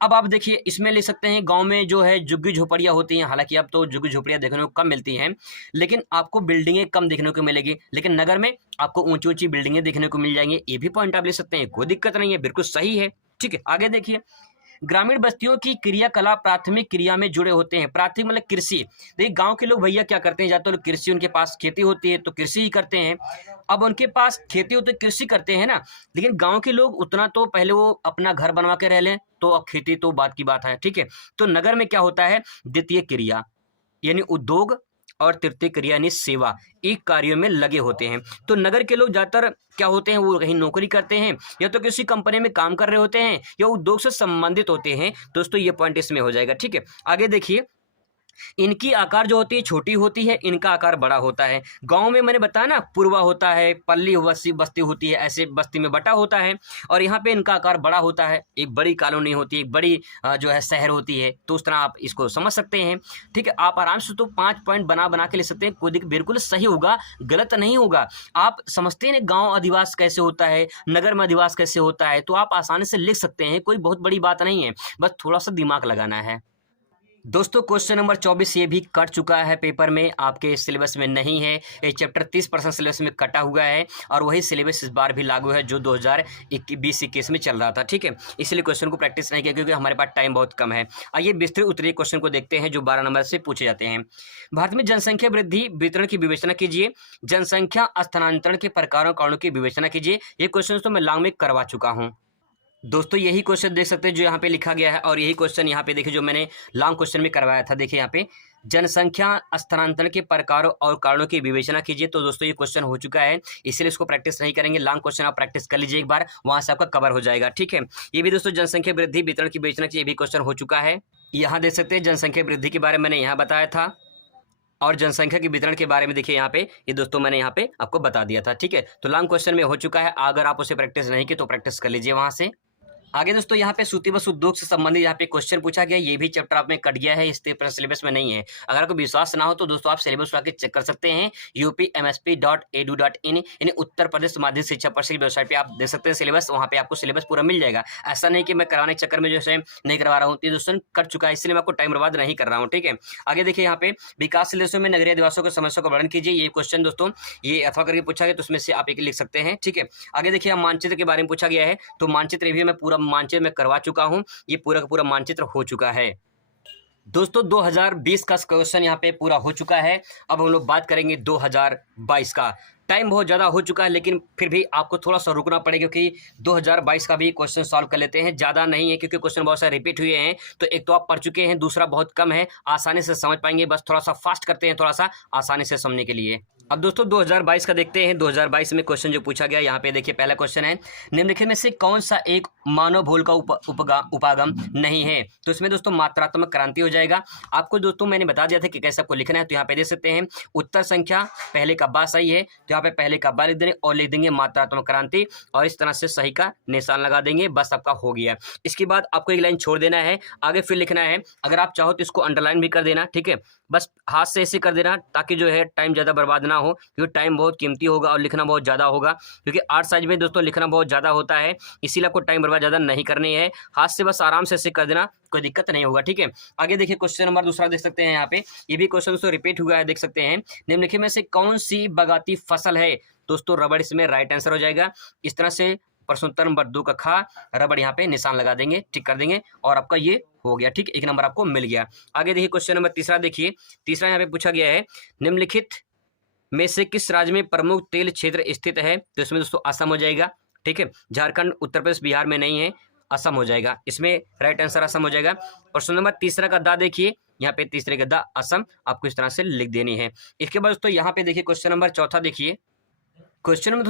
अब आप देखिए, इसमें ले सकते हैं गांव में जो है झुग्गी झोपड़ियाँ होती हैं, हालांकि अब तो झुग्गी झोपड़ियाँ देखने को कम मिलती हैं, लेकिन आपको बिल्डिंगें कम देखने को मिलेगी, लेकिन नगर में आपको ऊंची ऊंची बिल्डिंगें देखने को मिल जाएंगी। ये भी पॉइंट आप ले सकते हैं, कोई दिक्कत नहीं है, बिल्कुल सही है, ठीक है। आगे देखिए, ग्रामीण बस्तियों की क्रियाकलाप प्राथमिक क्रिया में जुड़े होते हैं। प्राथमिक मतलब कृषि। देखिए गांव के लोग भैया क्या करते हैं, या तो कृषि, उनके पास खेती होती है तो कृषि ही करते हैं। अब उनके पास खेती होती है कृषि करते हैं ना, लेकिन गांव के लोग उतना तो पहले वो अपना घर बनवा के रह लें, तो अब खेती तो बात की बात है, ठीक है। तो नगर में क्या होता है, द्वितीय क्रिया यानी उद्योग और तृतीय क्रिया यानी सेवा, एक कार्यों में लगे होते हैं। तो नगर के लोग ज़्यादातर क्या होते हैं, वो कहीं नौकरी करते हैं या तो किसी कंपनी में काम कर रहे होते हैं या उद्योग से संबंधित होते हैं। दोस्तों ये पॉइंट इसमें हो जाएगा। ठीक है, आगे देखिए, इनकी आकार जो होती है छोटी होती है, इनका आकार बड़ा होता है। गांव में मैंने बताया ना, पूर्वा होता है, पल्ली बस्ती होती है, ऐसे बस्ती में बटा होता है, और यहाँ पे इनका आकार बड़ा होता है, एक बड़ी कॉलोनी होती है, एक बड़ी जो है शहर होती है। तो उस तरह आप इसको समझ सकते हैं। ठीक है, आप आराम से तो 5 पॉइंट बना के ले सकते हैं, कोई बिल्कुल सही होगा, गलत नहीं होगा। आप समझते हैं गाँव अधिवास कैसे होता है, नगर में अधिवास कैसे होता है, तो आप आसानी से लिख सकते हैं, कोई बहुत बड़ी बात नहीं है, बस थोड़ा सा दिमाग लगाना है। दोस्तों क्वेश्चन नंबर 24 ये भी कट चुका है पेपर में, आपके सिलेबस में नहीं है। ये चैप्टर 30% सिलेबस में कटा हुआ है और वही सिलेबस इस बार भी लागू है जो 2020-21 में चल रहा था। ठीक है, इसलिए क्वेश्चन को प्रैक्टिस नहीं किया क्योंकि हमारे पास टाइम बहुत कम है। आइए विस्तृत उत्तरीय क्वेश्चन को देखते हैं जो 12 नंबर से पूछे जाते हैं। भारत में जनसंख्या वृद्धि वितरण की विवेचना कीजिए, जनसंख्या स्थानांतरण के प्रकारों कारणों की विवेचना कीजिए। ये क्वेश्चन तो मैं लॉन्ग में करवा चुका हूँ। दोस्तों यही क्वेश्चन देख सकते हैं जो यहाँ पे लिखा गया है, और यही क्वेश्चन यहाँ पे देखिए जो मैंने लॉन्ग क्वेश्चन में करवाया था। देखिए यहाँ पे जनसंख्या स्थानांतरण के प्रकारों और कारणों की विवेचना कीजिए। तो दोस्तों ये क्वेश्चन हो चुका है, इसलिए इसको प्रैक्टिस नहीं करेंगे। लॉन्ग क्वेश्चन आप प्रैक्टिस कर लीजिए एक बार, वहाँ से आपका कवर हो जाएगा। ठीक है, ये भी दोस्तों जनसंख्या वृद्धि वितरण की विवेचना की ये भी क्वेश्चन हो चुका है। यहाँ देख सकते हैं जनसंख्या वृद्धि के बारे में मैंने यहाँ बताया था, और जनसंख्या के वितरण के बारे में देखिए यहाँ पे ये दोस्तों मैंने यहाँ पे आपको बता दिया था। ठीक है, तो लॉन्ग क्वेश्चन में हो चुका है, अगर आप उसे प्रैक्टिस नहीं की तो प्रैक्टिस कर लीजिए वहाँ से। आगे दोस्तों यहाँ पे सूती बस उद्योग से संबंधित यहाँ पे क्वेश्चन पूछा गया, ये भी चैप्टर आप में कट गया है, इस सिलेबस में नहीं है। अगर आपको विश्वास ना हो तो दोस्तों आप सिलेबस उठा के चेक कर सकते हैं, upmsp.edu.in यानी उत्तर प्रदेश माध्यमिक शिक्षा परिषद की वेबसाइट पे आप देख सकते हैं सिलेबस, वहाँ पे आपको सिलेबस पूरा मिल जाएगा। ऐसा नहीं कि मैं कराने के चक्कर में जैसे नहीं करवा रहा हूँ, ये दोस्तों कट चुका है, इसलिए मैं आपको टाइम बर्बाद नहीं कर रहा हूँ। ठीक है, आगे देखिए यहाँ पे विकासशील देशों में नगरीय अधिवासियों की समस्या का वर्णन कीजिए। ये क्वेश्चन दोस्तों ये अथवा करके पूछा गया, तो उसमें से आप एक लिख सकते हैं। ठीक है, आगे देखिए मानचित्र के बारे में पूछा गया है, तो मानचित्र रिव्यू में पूरा मानचित्र में करवा चुका हूं, ये पूरा का पूरा मानचित्र हो चुका है। दोस्तों 2020 का क्वेश्चन यहाँ पे पूरा हो चुका है। अब हम लोग बात करेंगे 2022 का। टाइम बहुत ज़्यादा हो चुका है, लेकिन फिर भी आपको थोड़ा सा रुकना पड़ेगा क्योंकि 2022 का भी क्वेश्चन सॉल्व कर लेते हैं। ज़्यादा नहीं है क्योंकि क्वेश्चन बहुत सारे रिपीट हुए हैं, तो एक तो आप पढ़ चुके हैं, दूसरा बहुत कम है, आसानी से समझ पाएंगे। बस थोड़ा सा फास्ट करते हैं, थोड़ा सा आसानी से समझने के लिए। अब दोस्तों 2022 का देखते हैं। 2022 में क्वेश्चन जो पूछा गया यहाँ पे देखिए, पहला क्वेश्चन है निम्नलिखित में से कौन सा एक मानव भूल का उपागम नहीं है। तो इसमें दोस्तों मात्रात्मक क्रांति हो जाएगा। आपको दोस्तों मैंने बता दिया था कि कैसे आपको लिखना है, तो यहाँ पे देख सकते हैं उत्तर संख्या पहले का बा सही है, तो यहाँ पे पहले का बा लिख देंगे और लिख देंगे मात्रात्मक क्रांति, और इस तरह से सही का निशान लगा देंगे, बस आपका हो गया। इसके बाद आपको एक लाइन छोड़ देना है, आगे फिर लिखना है। अगर आप चाहो तो इसको अंडरलाइन भी कर देना। ठीक है, बस हाथ से ऐसे कर देना ताकि जो है टाइम ज़्यादा बर्बाद ना हो, क्योंकि टाइम बहुत कीमती होगा और लिखना बहुत ज़्यादा होगा, क्योंकि आर्ट साइज में दोस्तों लिखना बहुत ज़्यादा होता है, इसीलिए आपको टाइम बर्बाद ज़्यादा नहीं करनी है। हाथ से बस आराम से ऐसे कर देना, कोई दिक्कत नहीं होगा। ठीक है, आगे देखिए क्वेश्चन नंबर दूसरा देख सकते हैं यहाँ पे, ये भी क्वेश्चन दोस्तों रिपीट हुआ है, देख सकते हैं निम्नलिखित में से कौन सी बगाती फसल है। दोस्तों रबड़ इसमें राइट आंसर हो जाएगा। इस तरह से प्रश्नोत्तर नंबर 2 का खा रबड़ यहाँ पे निशान लगा देंगे, टिक कर देंगे, और आपका ये हो गया। ठीक, एक नंबर आपको मिल गया। आगे देखिए क्वेश्चन नंबर तीसरा देखिए, तीसरा यहाँ पे पूछा गया है निम्नलिखित में से किस राज्य में प्रमुख तेल क्षेत्र स्थित है। तो इसमें दोस्तों असम हो जाएगा। ठीक है, झारखंड उत्तर प्रदेश बिहार में नहीं है, असम हो जाएगा, इसमें राइट आंसर असम हो जाएगा। प्रश्न नंबर तीसरा का दा देखिए, यहाँ पे तीसरे का दा असम आपको इस तरह से लिख देनी है। इसके बाद दोस्तों यहाँ पे देखिए क्वेश्चन नंबर चौथा देखिए, क्वेश्चन में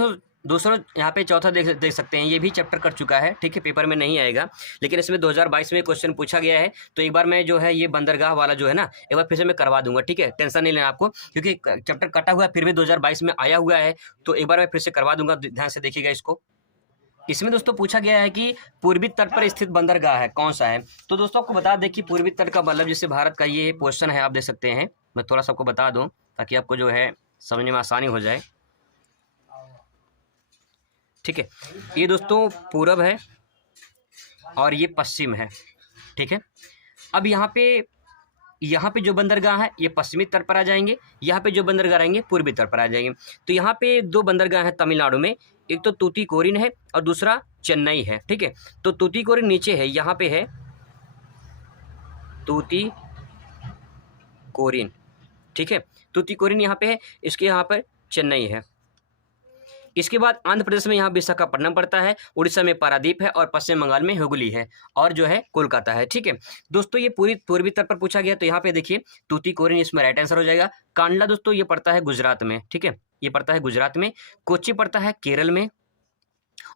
दोस्तों यहाँ पे चौथा देख सकते हैं, ये भी चैप्टर कर चुका है। ठीक है, पेपर में नहीं आएगा, लेकिन इसमें 2022 में क्वेश्चन पूछा गया है, तो एक बार मैं जो है ये बंदरगाह वाला जो है ना, एक बार फिर से मैं करवा दूंगा। ठीक है, टेंशन नहीं लेना आपको, क्योंकि चैप्टर कटा हुआ है फिर भी 2022 में आया हुआ है, तो एक बार मैं फिर से करवा दूंगा, ध्यान से देखिएगा इसको। इसमें दोस्तों पूछा गया है कि पूर्वी तट पर स्थित बंदरगाह है कौन सा है। तो दोस्तों आपको बता दें कि पूर्वी तट का मतलब जैसे भारत का ये पोर्शन है, आप देख सकते हैं, मैं थोड़ा सा आपको बता दूं ताकि आपको जो है समझने में आसानी हो जाए। ठीक है, ये दोस्तों पूरब है और ये पश्चिम है। ठीक है, अब यहाँ पे जो बंदरगाह है ये पश्चिमी तट पर आ जाएंगे, यहाँ पे जो बंदरगाह रहेंगे पूर्वी तट पर आ जाएंगे। तो यहाँ पे 2 बंदरगाह हैं तमिलनाडु में, एक तो तूतीकोरिन है और दूसरा चेन्नई है। ठीक है, तो तूतीकोरिन नीचे है, यहाँ पे है तूतीकोरिन। ठीक है, तूतीकोरिन यहाँ पे है, इसके यहाँ पर चेन्नई है। इसके बाद आंध्र प्रदेश में यहाँ विशाखापट्टनम पड़ता है, उड़ीसा में पारादीप है और पश्चिम बंगाल में हुगली है और जो है कोलकाता है। ठीक है दोस्तों, ये पूरी पूर्वी तट पर पूछा गया। तो यहाँ पे देखिए तूतीकोरिन इसमें राइट आंसर हो जाएगा। कांडला दोस्तों ये पड़ता है गुजरात में। ठीक है, ये पड़ता है गुजरात में। कोच्चि पड़ता है केरल में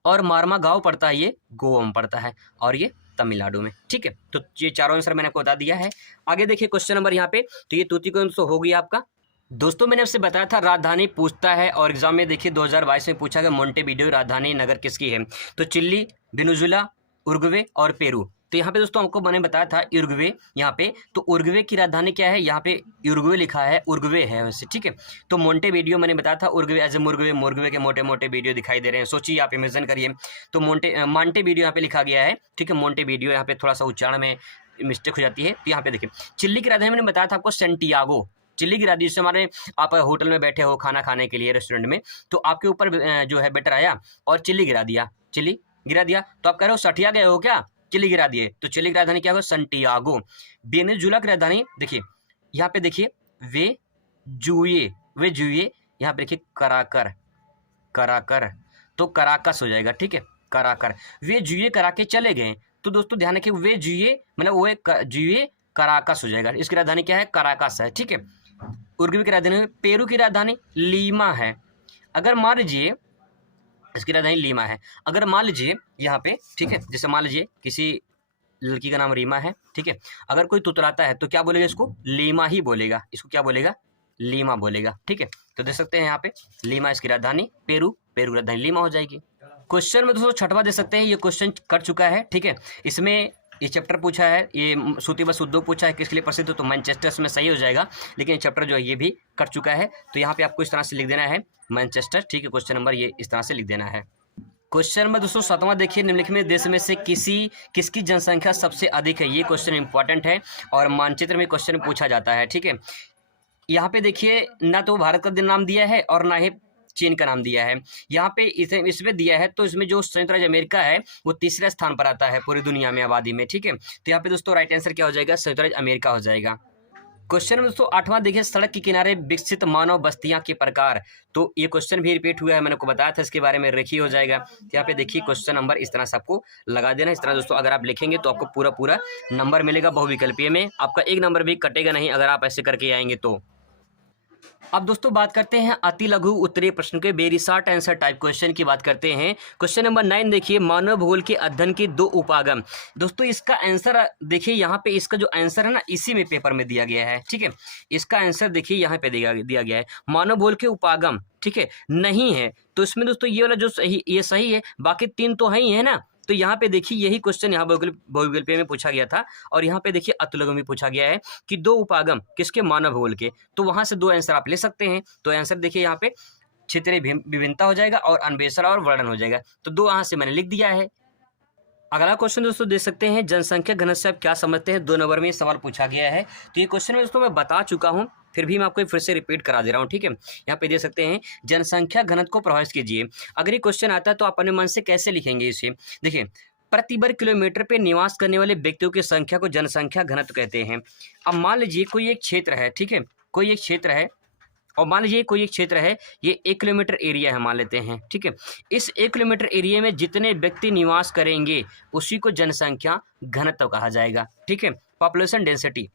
और मारमा गांव पड़ता है ये गोवा में पड़ता है और ये तमिलनाडु में। ठीक है, तो ये चारों आंसर मैंने आपको बता दिया है। आगे देखिए क्वेश्चन नंबर यहाँ पे, तो ये तूतीकोरिन तो हो गया आपका। दोस्तों मैंने आपसे बताया था राजधानी पूछता है और एग्जाम में देखिए 2022 में पूछा गया मोंटेवीडियो राजधानी नगर किसकी है। तो चिली, वेनेजुएला, उरुग्वे और पेरू। तो यहाँ पे दोस्तों हमको मैंने बताया था उरुग्वे यहाँ पे। तो उरुग्वे की राजधानी क्या है, यहाँ पे उरुग्वे लिखा है, उरुग्वे है वैसे। ठीक है, तो मोंटेवीडियो मैंने बताया था उरुग्वे एज ए मुर्गवे के मोटे मोटे वीडियो दिखाई दे रहे हैं। सोचिए आप इमेजिन करिए, तो मोंटेवीडियो यहाँ पे लिखा गया है। ठीक है, मोंटेवीडियो यहाँ पे थोड़ा सा उच्चारण में मिस्टेक हो जाती है। तो यहाँ पे देखिए चिल्ली की राजधानी मैंने बताया था आपको सेंटियागो। चिल्ली गिरा दी, जिससे हमारे आप होटल में बैठे हो खाना खाने के लिए रेस्टोरेंट में, तो आपके ऊपर जो है बेटर आया और चिल्ली गिरा दिया, चिल्ली गिरा दिया, तो आप कह रहे हो सठिया गए हो क्या, चिल्ली गिरा दिए। तो चिल्ली की राजधानी क्या होगा, संटियागो। वेनेजुएला की राजधानी देखिए यहाँ पे देखिए वे जुए यहाँ पे देखिए कराकर, तो कराकस हो जाएगा। ठीक है, कराकर। वे जुए करा के चले गए। तो दोस्तों ध्यान रखिए वे जुए मतलब वो जुए कराकस हो जाएगा। इसकी राजधानी क्या है, कराकस है। ठीक है, उरुग्वे की राजधानी, पेरू की राजधानी लीमा है। अगर मान लीजिए इसकी राजधानी लीमा है, अगर मान लीजिए यहाँ पे, ठीक है, जैसे मान लीजिए किसी लड़की का नाम रीमा है। ठीक है, अगर कोई तुतलाता है तो क्या बोलेगा, इसको लीमा ही बोलेगा, इसको क्या बोलेगा, लीमा बोलेगा। ठीक है, तो देख सकते हैं यहाँ पे लीमा इसकी राजधानी, पेरू की राजधानी लीमा हो जाएगी। क्वेश्चन में दोस्तों छठवां दे सकते हैं, ये क्वेश्चन कर चुका है। ठीक है, इसमें ये चैप्टर पूछा है, ये सूतीबद्ध उद्योग पूछा है किसके लिए प्रसिद्ध, तो मैनचेस्टर में सही हो जाएगा। लेकिन ये चैप्टर जो है ये भी कर चुका है। तो यहाँ पे आपको इस तरह से लिख देना है मैनचेस्टर। ठीक है, क्वेश्चन नंबर ये इस तरह से लिख देना है। क्वेश्चन नंबर दोस्तों 7वां देखिए, निम्नलिखित देश में से किसकी जनसंख्या सबसे अधिक है। ये क्वेश्चन इंपॉर्टेंट है और मानचित्र में क्वेश्चन पूछा जाता है। ठीक है, यहाँ पे देखिए ना तो भारत का नाम दिया है और ना ही चीन का नाम दिया है। यहाँ पे इसमें दिया है, तो इसमें जो संयुक्त राज्य अमेरिका है वो तीसरे स्थान पर आता है पूरी दुनिया में आबादी में। ठीक है, तो यहाँ पे दोस्तों राइट आंसर क्या हो जाएगा, संयुक्त राज्य अमेरिका हो जाएगा। क्वेश्चन में दोस्तों 8वां देखिए, सड़क के किनारे विकसित मानव बस्तियां के प्रकार। तो ये क्वेश्चन भी रिपीट हुआ है, मैंने आपको बताया था इसके बारे में, रेखी हो जाएगा। यहाँ पे देखिए क्वेश्चन नंबर इस तरह से आपको लगा देना। इस तरह दोस्तों अगर आप लिखेंगे तो आपको पूरा नंबर मिलेगा बहुविकल्पीय में, आपका एक नंबर भी कटेगा नहीं अगर आप ऐसे करके आएंगे तो। अब दोस्तों बात करते हैं अति लघु उत्तरीय प्रश्न के, very short answer type question की बात करते हैं। क्वेश्चन नंबर 9 देखिए, मानव भूगोल के अध्ययन के 2 उपागम। दोस्तों इसका आंसर देखिए, यहाँ पे इसका जो आंसर है ना इसी में पेपर में दिया गया है। ठीक है, इसका आंसर देखिए यहाँ पे दिया गया है, मानव भूगोल के उपागम। ठीक है, नहीं है तो इसमें दोस्तों ये वाला जो सही, ये सही है, बाकी 3 तो है ही है ना। तो यहाँ पे देखिए यही क्वेश्चन यहाँ बहुविकल्पीय में पूछा गया था और यहाँ पे देखिए अतुलगम में पूछा गया है कि 2 उपागम किसके, मानव भूगोल के। तो वहां से 2 आंसर आप ले सकते हैं। तो आंसर देखिए यहाँ पे क्षेत्रीय विभिन्नता हो जाएगा और अन्वेषण और वर्णन हो जाएगा। तो 2 यहाँ से मैंने लिख दिया है। अगला क्वेश्चन दोस्तों देख सकते हैं, जनसंख्या घनत्व से आप क्या समझते हैं, 2 नंबर में सवाल पूछा गया है। तो ये क्वेश्चन में दोस्तों मैं बता चुका हूँ, फिर भी मैं आपको फिर से रिपीट करा दे रहा हूँ। ठीक है, यहाँ पे देख सकते हैं, जनसंख्या घनत्व को प्रभावित कीजिए। अगर ये क्वेश्चन आता है तो आप अपने मन से कैसे लिखेंगे इसे, देखिए प्रति वर्ग किलोमीटर पे निवास करने वाले व्यक्तियों की संख्या को जनसंख्या घनत्व कहते हैं। अब मान लीजिए कोई एक क्षेत्र है, ठीक है, कोई एक क्षेत्र है और मान लीजिए कोई एक क्षेत्र है, ये 1 किलोमीटर एरिया है मान लेते हैं। ठीक है, इस 1 किलोमीटर एरिया में जितने व्यक्ति निवास करेंगे उसी को जनसंख्या घनत्व कहा जाएगा। ठीक है, पॉपुलेशन डेंसिटी।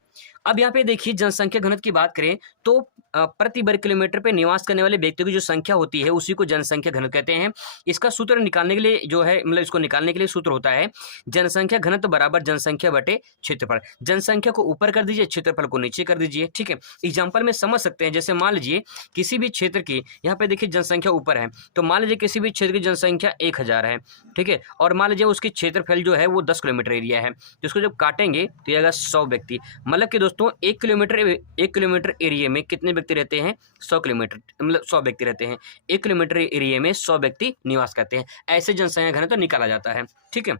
अब यहाँ पे देखिए जनसंख्या घनत्व की बात करें तो प्रति वर्ग किलोमीटर पे निवास करने वाले व्यक्तियों की जो संख्या होती है उसी को जनसंख्या घनत्व कहते हैं। इसका सूत्र निकालने के लिए जो है, मतलब इसको निकालने के लिए सूत्र होता है जनसंख्या घनत्व बराबर जनसंख्या बटे क्षेत्रफल। जनसंख्या को ऊपर कर दीजिए, क्षेत्रफल को नीचे कर दीजिए। ठीक है, एग्जाम्पल में समझ सकते हैं, जैसे मान लीजिए किसी भी क्षेत्र की, यहाँ पे देखिए जनसंख्या ऊपर है, तो मान लीजिए किसी भी क्षेत्र की जनसंख्या 1000 है। ठीक है, और मान लीजिए उसकी क्षेत्रफल जो है वो 10 किलोमीटर एरिया है, तो इसको जब काटेंगे तो आएगा 100 व्यक्ति। मतलब कि दोस्तों 1 किलोमीटर एरिया में कितने व्यक्ति रहते हैं, 100 किलोमीटर, मतलब 100 व्यक्ति रहते हैं। 1 किलोमीटर एरिया में 100 व्यक्ति निवास करते हैं, ऐसे जनसंख्या घनत्व निकाला जाता है। ठीक है,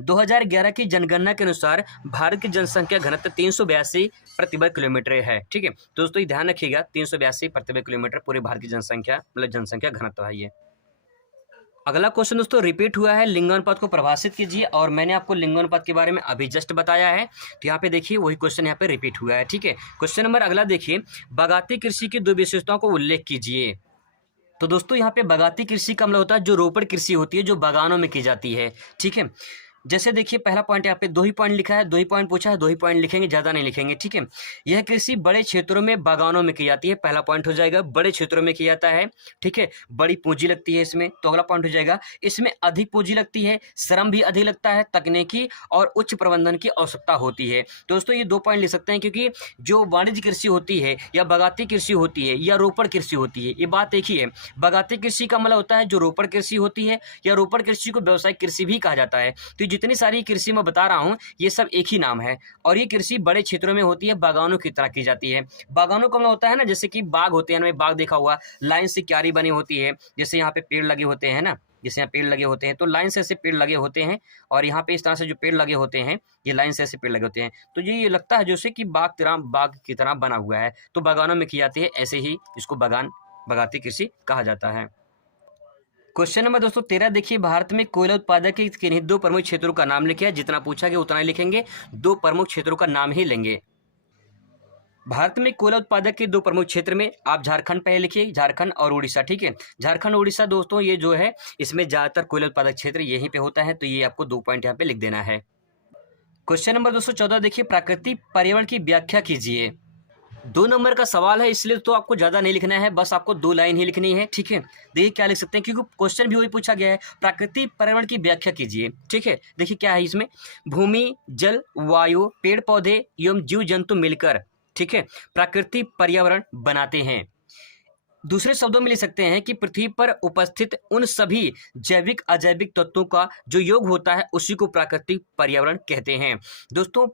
2011 की जनगणना के अनुसार भारत की जनसंख्या घनत्व 382 प्रति वर्ग किलोमीटर है। ठीक है, तो दोस्तों ये ध्यान रखिएगा, 382 प्रति वर्ग किलोमीटर पूरे भारत की जनसंख्या, मतलब जनसंख्या घनत्व है ये। अगला क्वेश्चन दोस्तों रिपीट हुआ है, लिंगानुपात को परिभाषित कीजिए। और मैंने आपको लिंगानुपात के बारे में अभी जस्ट बताया है, तो यहाँ पे देखिए वही क्वेश्चन यहाँ पे रिपीट हुआ है। ठीक है, क्वेश्चन नंबर अगला देखिए, बागायती कृषि की 2 विशेषताओं को उल्लेख कीजिए। तो दोस्तों यहाँ पे बागाती कृषि का मतलब होता है जो रोपड़ कृषि होती है, जो बागानों में की जाती है। ठीक है, जैसे देखिए पहला पॉइंट यहाँ पे 2 ही पॉइंट लिखा है, 2 ही पॉइंट पूछा है, 2 ही पॉइंट लिखेंगे, ज़्यादा नहीं लिखेंगे। ठीक है, यह कृषि बड़े क्षेत्रों में बागानों में की जाती है, पहला पॉइंट हो जाएगा। बड़े क्षेत्रों में किया जाता है, ठीक है, बड़ी पूंजी लगती है इसमें, तो अगला पॉइंट हो जाएगा। इसमें अधिक पूंजी लगती है, श्रम भी अधिक लगता है, तकनीकी और उच्च प्रबंधन की आवश्यकता होती है। दोस्तों ये 2 पॉइंट लिख सकते हैं, क्योंकि जो वाणिज्य कृषि होती है या बागाती कृषि होती है या रोपड़ कृषि होती है, ये बात एक ही है। बागाती कृषि का मतलब होता है जो रोपड़ कृषि होती है, या रोपड़ कृषि को व्यावसायिक कृषि भी कहा जाता है। तो जितनी सारी कृषि मैं बता रहा हूँ ये सब एक ही नाम है, और ये कृषि बड़े क्षेत्रों में होती है, बागानों की तरह की जाती है। बागानों का मतलब होता है ना, जैसे कि बाग होते हैं ना, बाग देखा हुआ, लाइन से क्यारी बनी होती है, जैसे यहाँ पे पेड़ लगे होते हैं ना, जैसे यहाँ पेड़ लगे होते हैं, तो लाइन से ऐसे पेड़ लगे होते हैं, और यहाँ पे इस तरह से जो पेड़ लगे होते हैं, ये लाइन से ऐसे पेड़ लगे होते हैं, तो ये लगता है जैसे कि बाग की तरह बना हुआ है, तो बागानों में की जाती है, ऐसे ही इसको बागाती कृषि कहा जाता है। क्वेश्चन नंबर दोस्तों 13 देखिए, भारत में कोयला उत्पादक के किन्हीं 2 प्रमुख क्षेत्रों का नाम लिखिए। जितना पूछा गया उतना ही लिखेंगे, 2 प्रमुख क्षेत्रों का नाम ही लेंगे। भारत में कोयला उत्पादक के 2 प्रमुख क्षेत्र में आप झारखंड पहले लिखिए, झारखंड और उड़ीसा। ठीक है, झारखंड उड़ीसा दोस्तों ये जो है इसमें ज़्यादातर कोयला उत्पादक क्षेत्र यहीं पे होता है, तो ये आपको 2 पॉइंट यहाँ पे लिख देना है। क्वेश्चन नंबर दोस्तों 14 देखिए, प्राकृतिक पर्यावरण की व्याख्या कीजिए। 2 नंबर का सवाल है, इसलिए तो आपको ज़्यादा नहीं लिखना है, बस आपको 2 लाइन ही लिखनी है। ठीक है, देखिए क्या लिख सकते हैं, क्योंकि क्वेश्चन भी वही पूछा गया है, प्राकृतिक पर्यावरण की व्याख्या कीजिए। ठीक है, देखिए क्या है इसमें, भूमि, जल, वायु, पेड़ पौधे एवं जीव जंतु मिलकर, ठीक है, प्राकृतिक पर्यावरण बनाते हैं। दूसरे शब्दों में लिख सकते हैं कि पृथ्वी पर उपस्थित उन सभी जैविक अजैविक तत्वों का जो योग होता है उसी को प्राकृतिक पर्यावरण कहते हैं। दोस्तों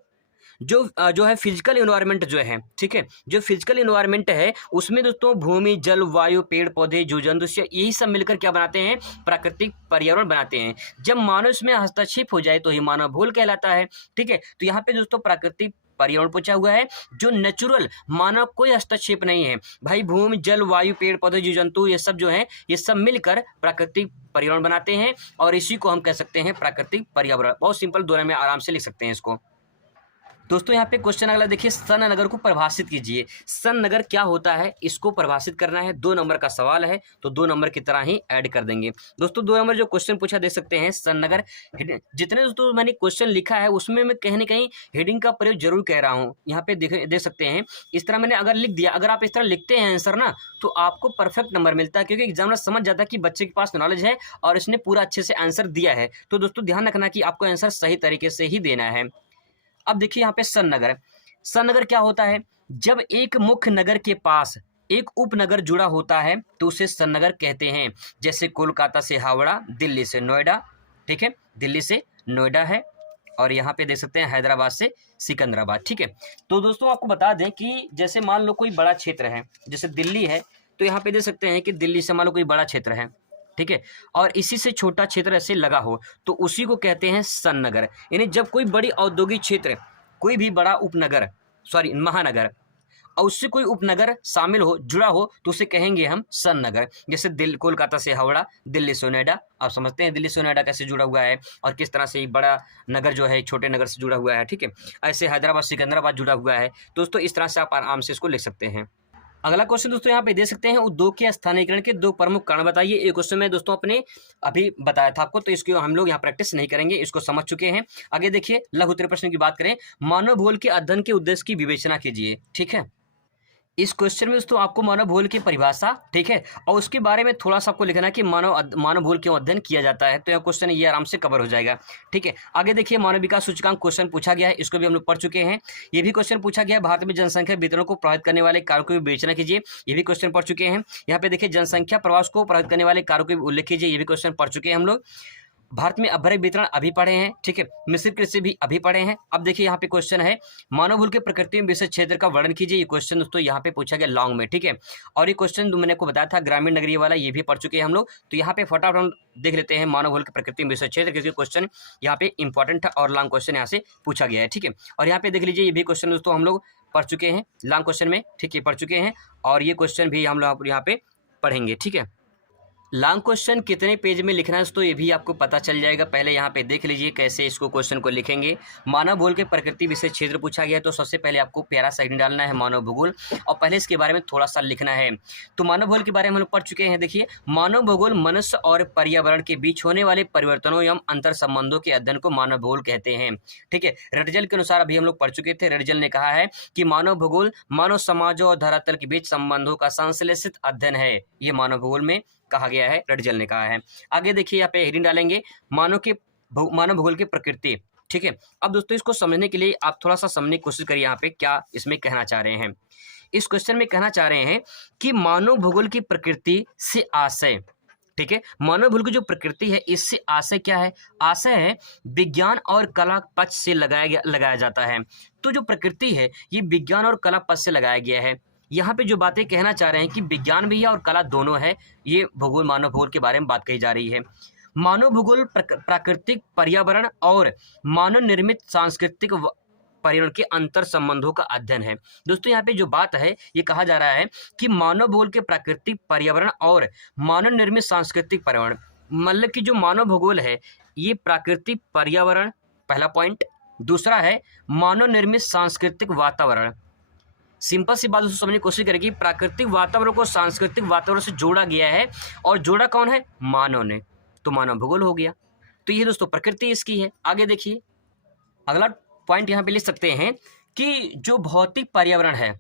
जो है फिजिकल इन्वायरमेंट जो है, ठीक है, जो फिजिकल इन्वायरमेंट है उसमें दोस्तों भूमि, जल, वायु, पेड़ पौधे, जीव जंतु यही सब मिलकर क्या बनाते हैं, प्राकृतिक पर्यावरण बनाते हैं। जब मानव इसमें हस्तक्षेप हो जाए तो ही मानव भूल कहलाता है। ठीक है, तो यहाँ पे दोस्तों प्राकृतिक पर्यावरण पूछा हुआ है, जो नेचुरल, मानव कोई हस्तक्षेप नहीं है भाई, भूमि, जल, वायु, पेड़ पौधे, जीव जंतु ये सब जो है ये सब मिलकर प्राकृतिक पर्यावरण बनाते हैं, और इसी को हम कह सकते हैं प्राकृतिक पर्यावरण। बहुत सिंपल, 2 लाइन में आराम से लिख सकते हैं इसको। दोस्तों यहाँ पे क्वेश्चन अगला देखिए, सन नगर को परिभाषित कीजिए। सन नगर क्या होता है इसको परिभाषित करना है, 2 नंबर का सवाल है, तो 2 नंबर की तरह ही ऐड कर देंगे। दोस्तों 2 नंबर जो क्वेश्चन पूछा देख सकते हैं, सन नगर, जितने दोस्तों मैंने क्वेश्चन लिखा है उसमें मैं कहीं ना कहीं हेडिंग का प्रयोग जरूर कह रहा हूँ। यहाँ पे देख सकते हैं, इस तरह मैंने अगर लिख दिया, अगर आप इस तरह लिखते हैं आंसर ना, तो आपको परफेक्ट नंबर मिलता है, क्योंकि एग्जामिनर समझ जाता है कि बच्चे के पास नॉलेज है और इसने पूरा अच्छे से आंसर दिया है। तो दोस्तों ध्यान रखना कि आपको आंसर सही तरीके से ही देना है। अब देखिए यहाँ पे सन नगर, सन नगर क्या होता है, जब एक मुख्य नगर के पास एक उपनगर जुड़ा होता है तो उसे सन नगर कहते हैं। जैसे कोलकाता से हावड़ा, दिल्ली से नोएडा, ठीक है, दिल्ली से नोएडा है, और यहाँ पे देख सकते हैं हैदराबाद से सिकंदराबाद। ठीक है, तो दोस्तों आपको बता दें कि जैसे मान लो कोई बड़ा क्षेत्र है, जैसे दिल्ली है, तो यहाँ पे देख सकते हैं कि दिल्ली से मान लो कोई बड़ा क्षेत्र है, ठीक है, और इसी से छोटा क्षेत्र ऐसे लगा हो तो उसी को कहते हैं सन नगर। यानी जब कोई बड़ी औद्योगिक क्षेत्र, कोई भी बड़ा उपनगर, सॉरी महानगर, और उससे कोई उपनगर शामिल हो, जुड़ा हो, तो उसे कहेंगे हम सन नगर। जैसे कोलकाता से हावड़ा, दिल्ली से नोएडा, आप समझते हैं दिल्ली से नोएडा कैसे जुड़ा हुआ है और किस तरह से एक बड़ा नगर जो है छोटे नगर से जुड़ा हुआ है। ठीक है, ऐसे हैदराबाद सिकंदराबाद जुड़ा हुआ है। दोस्तों इस तरह से आप आराम से इसको लिख सकते हैं। अगला क्वेश्चन दोस्तों यहाँ पे दे सकते हैं, उद्योग के स्थानीयकरण के 2 प्रमुख कारण बताइए। ये क्वेश्चन मैं दोस्तों अपने अभी बताया था आपको, तो इसको हम लोग यहाँ प्रैक्टिस नहीं करेंगे, इसको समझ चुके हैं। आगे देखिए लघु उत्तरीय प्रश्न की बात करें, मानव भूगोल के अध्ययन के उद्देश्य की विवेचना कीजिए। ठीक है, इस क्वेश्चन में दोस्तों आपको मानव भूगोल की परिभाषा, ठीक है, और उसके बारे में थोड़ा सा आपको लिखना है कि मानव भूगोल क्यों अध्ययन किया जाता है, तो यह क्वेश्चन ये आराम से कवर हो जाएगा। ठीक है, आगे देखिए मानव विकास सूचकांक क्वेश्चन पूछा गया है, इसको भी हम लोग पढ़ चुके हैं। ये भी क्वेश्चन पूछा गया है, भारत में जनसंख्या वितरण को प्रभावित करने वाले कारकों की विवेचना कीजिए, ये भी क्वेश्चन पढ़ चुके हैं। यहाँ पे देखिए जनसंख्या प्रवास को प्रभावित करने वाले कारकों की उल्लेख कीजिए, ये भी क्वेश्चन पढ़ चुके हैं हम लोग। भारत में अभ्रक वितरण अभी पढ़े हैं, ठीक है, मिश्रित कृषि भी अभी पढ़े हैं। अब देखिए यहाँ पे क्वेश्चन है, मानव भूगोल के प्रकृति में विशेष क्षेत्र का वर्णन कीजिए, ये क्वेश्चन दोस्तों यहाँ पे पूछा गया लॉन्ग में। ठीक है, और ये क्वेश्चन मैंने आपको बताया था ग्रामीण नगरीय वाला, ये भी पढ़ चुके हैं हम लोग। तो यहाँ पे फटाफट हम देख लेते हैं मानव भूगोल के प्रकृति में विशेष क्षेत्र, क्योंकि क्वेश्चन यहाँ पे इंपॉर्टेंट है और लॉन्ग क्वेश्चन यहाँ से पूछा गया है। ठीक है, और यहाँ पे देख लीजिए ये भी क्वेश्चन दोस्तों हम लोग पढ़ चुके हैं लॉन्ग क्वेश्चन में, ठीक है, पढ़ चुके हैं, और ये क्वेश्चन भी हम लोग यहाँ पे पढ़ेंगे। ठीक है, लॉन्ग क्वेश्चन कितने पेज में लिखना है तो ये भी आपको पता चल जाएगा। पहले यहाँ पे देख लीजिए कैसे इसको क्वेश्चन को लिखेंगे। मानव भूगोल के प्रकृति विषय क्षेत्र पूछा गया है, तो सबसे पहले आपको प्यारा सा हेडिंग डालना है मानव भूगोल, और पहले इसके बारे में थोड़ा सा लिखना है। तो मानव भूगोल के बारे में हम लोग पढ़ चुके हैं। देखिए, मानव भूगोल मनुष्य और पर्यावरण के बीच होने वाले परिवर्तनों एवं अंतर संबंधों के अध्ययन को मानव भूगोल कहते हैं। ठीक है, रटजल के अनुसार अभी हम लोग पढ़ चुके थे। रटजल ने कहा है कि मानव भूगोल मानव समाजों और धरातल के बीच संबंधों का संश्लेषित अध्ययन है। ये मानव भूगोल में कहा गया है, रटजल ने कहा है। आगे देखिए, यहाँ पे हेडिंग डालेंगे मानव भूगोल की प्रकृति। ठीक है, अब दोस्तों इसको समझने के लिए आप थोड़ा सा समझने की कोशिश करिए। यहाँ पे क्या इसमें कहना चाह रहे हैं, इस क्वेश्चन में कहना चाह रहे हैं कि मानव भूगोल की प्रकृति से आशय, ठीक है, मानव भूगोल की जो प्रकृति है इससे आशय क्या है? आशय है विज्ञान और कला पक्ष से लगाया जाता है। तो जो प्रकृति है ये विज्ञान और कला पक्ष से लगाया गया है। यहाँ पे जो बातें कहना चाह रहे हैं कि विज्ञान भी है और कला दोनों है, ये भूगोल मानव भूगोल के बारे में बात कही जा रही है। मानव भूगोल प्राकृतिक पर्यावरण और मानव निर्मित सांस्कृतिक पर्यावरण के अंतर संबंधों का अध्ययन है। दोस्तों यहाँ पे जो बात है ये कहा जा रहा है कि मानव भूगोल के प्राकृतिक पर्यावरण और मानव निर्मित सांस्कृतिक पर्यावरण, मतलब कि जो मानव भूगोल है ये प्राकृतिक पर्यावरण, पहला पॉइंट। दूसरा है मानव निर्मित सांस्कृतिक वातावरण। सिंपल सी बात समझने की कोशिश करेगी, प्राकृतिक वातावरण को सांस्कृतिक वातावरण से जोड़ा गया है, और जोड़ा कौन है? मानव ने, तो मानव भूगोल हो गया। तो ये दोस्तों प्रकृति इसकी है। आगे देखिए, अगला पॉइंट यहाँ पे लिख सकते हैं कि जो भौतिक पर्यावरण है।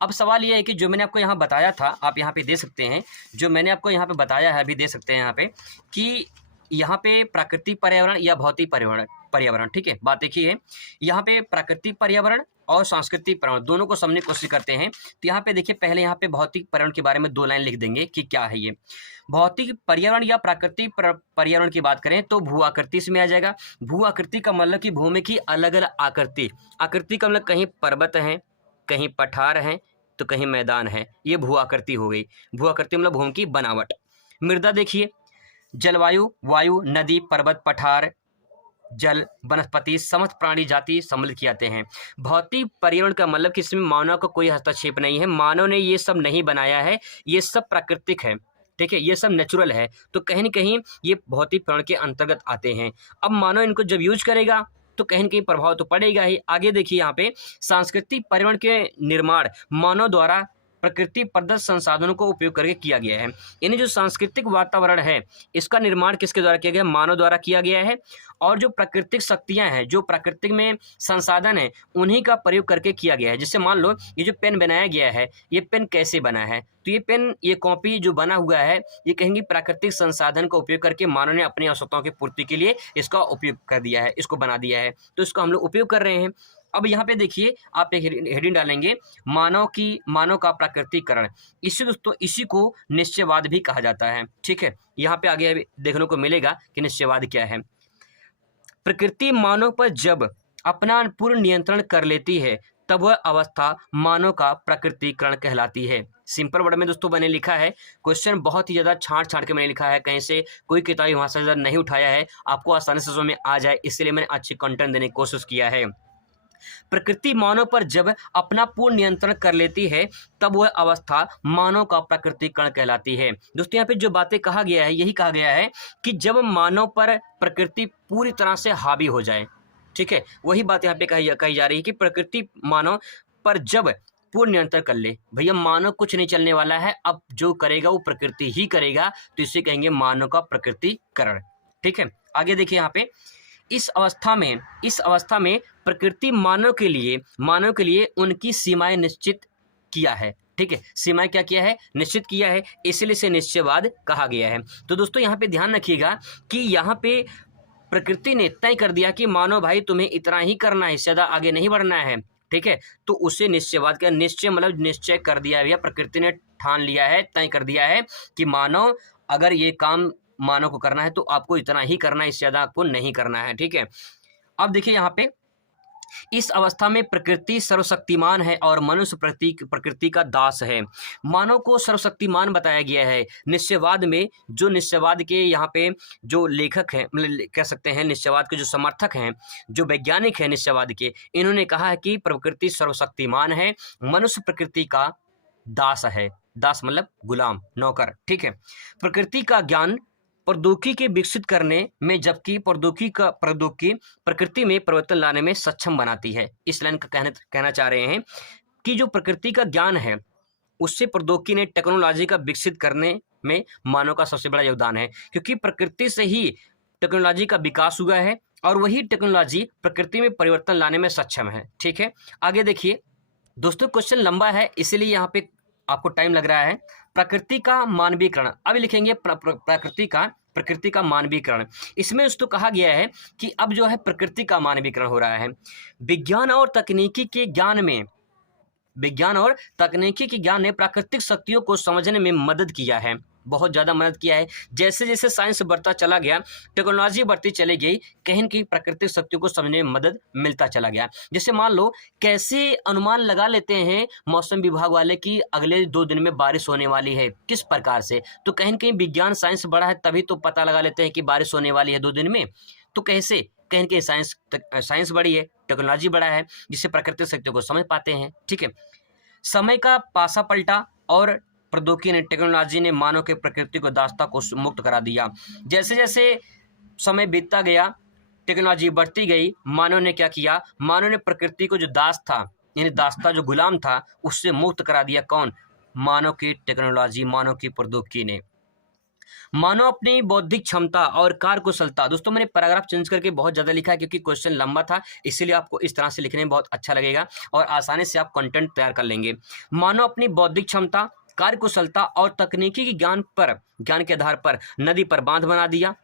अब सवाल यह है कि जो मैंने आपको यहाँ बताया था, आप यहाँ पे दे सकते हैं, जो मैंने आपको यहाँ पे बताया है अभी दे सकते हैं यहाँ पे, कि यहाँ पे प्राकृतिक पर्यावरण या भौतिक पर्यावरण, ठीक है, बात देखिए है। यहाँ पे प्राकृतिक पर्यावरण और सांस्कृतिक पर्यावरण दोनों को समझने की कोशिश करते हैं। तो यहाँ पे देखिए, पहले यहाँ पे भौतिक पर्यावरण के बारे में 2 लाइन लिख देंगे कि क्या है ये। भौतिक पर्यावरण या प्राकृतिक पर्यावरण की बात करें तो भू आकृति इसमें आ जाएगा। भू आकृति का मतलब कि भूमि की अलग अलग आकृति। आकृति का मतलब कहीं पर्वत है, कहीं पठार है, तो कहीं मैदान है, ये भू आकृति हो गई। भू आकृति मतलब भूमि की बनावट। मृदा देखिए, जलवायु, वायु, नदी, पर्वत, पठार, जल, वनस्पति, समस्त प्राणी जाति सम्मिलित किए जाते हैं। भौतिक पर्यावरण का मतलब कि इसमें मानव का कोई हस्तक्षेप नहीं है, मानव ने ये सब नहीं बनाया है, ये सब प्राकृतिक है, ठीक है, ये सब नेचुरल है। तो कहीं न कहीं ये भौतिक पर्यावरण के अंतर्गत आते हैं। अब मानव इनको जब यूज करेगा तो कहीं न कहीं प्रभाव तो पड़ेगा ही। आगे देखिए, यहाँ पे सांस्कृतिक पर्यावरण के निर्माण मानव द्वारा प्रकृति प्रदत्त संसाधनों को उपयोग करके किया गया है। यानी जो सांस्कृतिक वातावरण है इसका निर्माण किसके द्वारा किया गया? मानव द्वारा किया गया है। और जो प्राकृतिक शक्तियां हैं, जो प्राकृतिक में संसाधन है, उन्हीं का प्रयोग करके किया गया है। जैसे मान लो ये जो पेन बनाया गया है, ये पेन कैसे बना है? तो ये पेन, ये कॉपी जो बना हुआ है, ये कहेंगे प्राकृतिक संसाधन का उपयोग करके मानव ने अपनी आवश्यकताओं की पूर्ति के लिए इसका उपयोग कर दिया है, इसको बना दिया है, तो इसको हम लोग उपयोग कर रहे हैं। अब यहाँ पे देखिए, आप एक हेडिंग डालेंगे मानव का प्राकृतिकरण। इसी दोस्तों, इसी को निश्चयवाद भी कहा जाता है। ठीक है, यहाँ पे आगे देखने को मिलेगा कि निश्चयवाद क्या है। प्रकृति मानव पर जब अपना पूर्ण नियंत्रण कर लेती है तब वह अवस्था मानव का प्रकृतिकरण कहलाती है। सिंपल वर्ड में दोस्तों मैंने लिखा है, क्वेश्चन बहुत ही ज़्यादा छांट के मैंने लिखा है, कहीं से कोई किताबी भाषा से नहीं उठाया है, आपको आसानी से समझ में आ जाए इसलिए मैंने अच्छी कंटेंट देने की कोशिश किया है। प्रकृति मानव पर जब अपना पूर्ण नियंत्रण कर लेती है तब वह अवस्था मानव का प्राकृतिकरण कहलाती है। दोस्तों यहाँ पे जो बातें कहा गया है, यही कहा गया है कि जब मानव पर प्रकृति पूरी तरह से हावी हो जाए, ठीक है, वही बात यहाँ पे कही जा रही है कि प्रकृति मानव पर जब पूर्ण नियंत्रण कर ले। भैया मानव कुछ नहीं चलने वाला है, अब जो करेगा वो प्रकृति ही करेगा, तो इसे कहेंगे मानव का प्रकृतिकरण। ठीक है, आगे देखिए यहाँ पे, इस अवस्था में प्रकृति मानव के लिए उनकी सीमाएं निश्चित किया है। ठीक है, सीमाएं क्या किया है? निश्चित किया है, इसलिए इसे निश्चयवाद कहा गया है। तो दोस्तों यहाँ पे ध्यान रखिएगा कि यहाँ पे प्रकृति ने तय कर दिया कि मानव भाई तुम्हें इतना ही करना है, इससे ज़्यादा आगे नहीं बढ़ना है। ठीक है, तो उसे निश्चयवाद का निश्चय मतलब निश्चय कर दिया है, प्रकृति ने ठान लिया है, तय कर दिया है कि मानव अगर ये काम मानव को करना है तो आपको इतना ही करना है, इससे ज़्यादा आपको नहीं करना है। ठीक है, अब देखिए यहाँ पे, इस अवस्था में प्रकृति सर्वशक्तिमान है और मनुष्य प्रकृति का दास है। मानव को सर्वशक्तिमान बताया गया है। निश्चयवाद में जो निश्चयवाद के यहाँ पे जो लेखक हैं, मतलब कह सकते हैं निश्चयवाद के जो समर्थक हैं, जो वैज्ञानिक हैं निश्चयवाद के, इन्होंने कहा है कि प्रकृति सर्वशक्तिमान है, मनुष्य प्रकृति का दास है। दास मतलब गुलाम, नौकर, ठीक है। प्रकृति का ज्ञान प्रौद्योगिकी के विकसित करने में, जबकि प्रौद्योगिकी प्रकृति में परिवर्तन लाने में सक्षम बनाती है। इस लाइन का कहना चाह रहे हैं कि जो प्रकृति का ज्ञान है उससे प्रौद्योगिकी ने टेक्नोलॉजी का विकसित करने में मानव का सबसे बड़ा योगदान है, क्योंकि प्रकृति से ही टेक्नोलॉजी का विकास हुआ है और वही टेक्नोलॉजी प्रकृति में परिवर्तन लाने में सक्षम है, ठीक है। आगे देखिए दोस्तों, क्वेश्चन लंबा है इसीलिए यहाँ पे आपको टाइम लग रहा है। प्रकृति का मानवीकरण, अब लिखेंगे प्रकृति का मानवीकरण। इसमें दोस्तों कहा गया है कि अब जो है प्रकृति का मानवीकरण हो रहा है। विज्ञान और तकनीकी के ज्ञान ने प्राकृतिक शक्तियों को समझने में मदद किया है, बहुत ज़्यादा मदद किया है। जैसे जैसे साइंस बढ़ता चला गया, टेक्नोलॉजी बढ़ती चली गई, कहीं न कहीं प्राकृतिक शक्तियों को समझने में मदद मिलता चला गया। जैसे मान लो कैसे अनुमान लगा लेते हैं मौसम विभाग वाले कि अगले 2 दिन में बारिश होने वाली है, किस प्रकार से, तो कहीं न कहीं विज्ञान साइंस बढ़ा है तभी तो पता लगा लेते हैं कि बारिश होने वाली है 2 दिन में। तो कैसे, कहीं न कहीं साइंस बढ़ी है, टेक्नोलॉजी बढ़ा है, जिससे प्राकृतिक शक्तियों को समझ पाते हैं, ठीक है। समय का पासा पलटा और प्रौद्योगिकी ने, टेक्नोलॉजी ने मानव के प्रकृति को दासता को मुक्त करा दिया। जैसे जैसे समय बीतता गया, टेक्नोलॉजी बढ़ती गई, मानव ने क्या किया, मानव ने प्रकृति को जो दास था, यानी दासता जो गुलाम था, उससे मुक्त करा दिया। कौन? मानव की टेक्नोलॉजी, मानव की प्रौद्योगिकी ने। मानव अपनी बौद्धिक क्षमता और कार्यकुशलता, दोस्तों मैंने पैराग्राफ चेंज करके बहुत ज़्यादा लिखा है क्योंकि क्वेश्चन लंबा था, इसीलिए आपको इस तरह से लिखने में बहुत अच्छा लगेगा और आसानी से आप कंटेंट तैयार कर लेंगे। मानव अपनी बौद्धिक क्षमता, कार्यकुशलता और तकनीकी की ज्ञान के आधार पर नदी पर बांध बना दिया,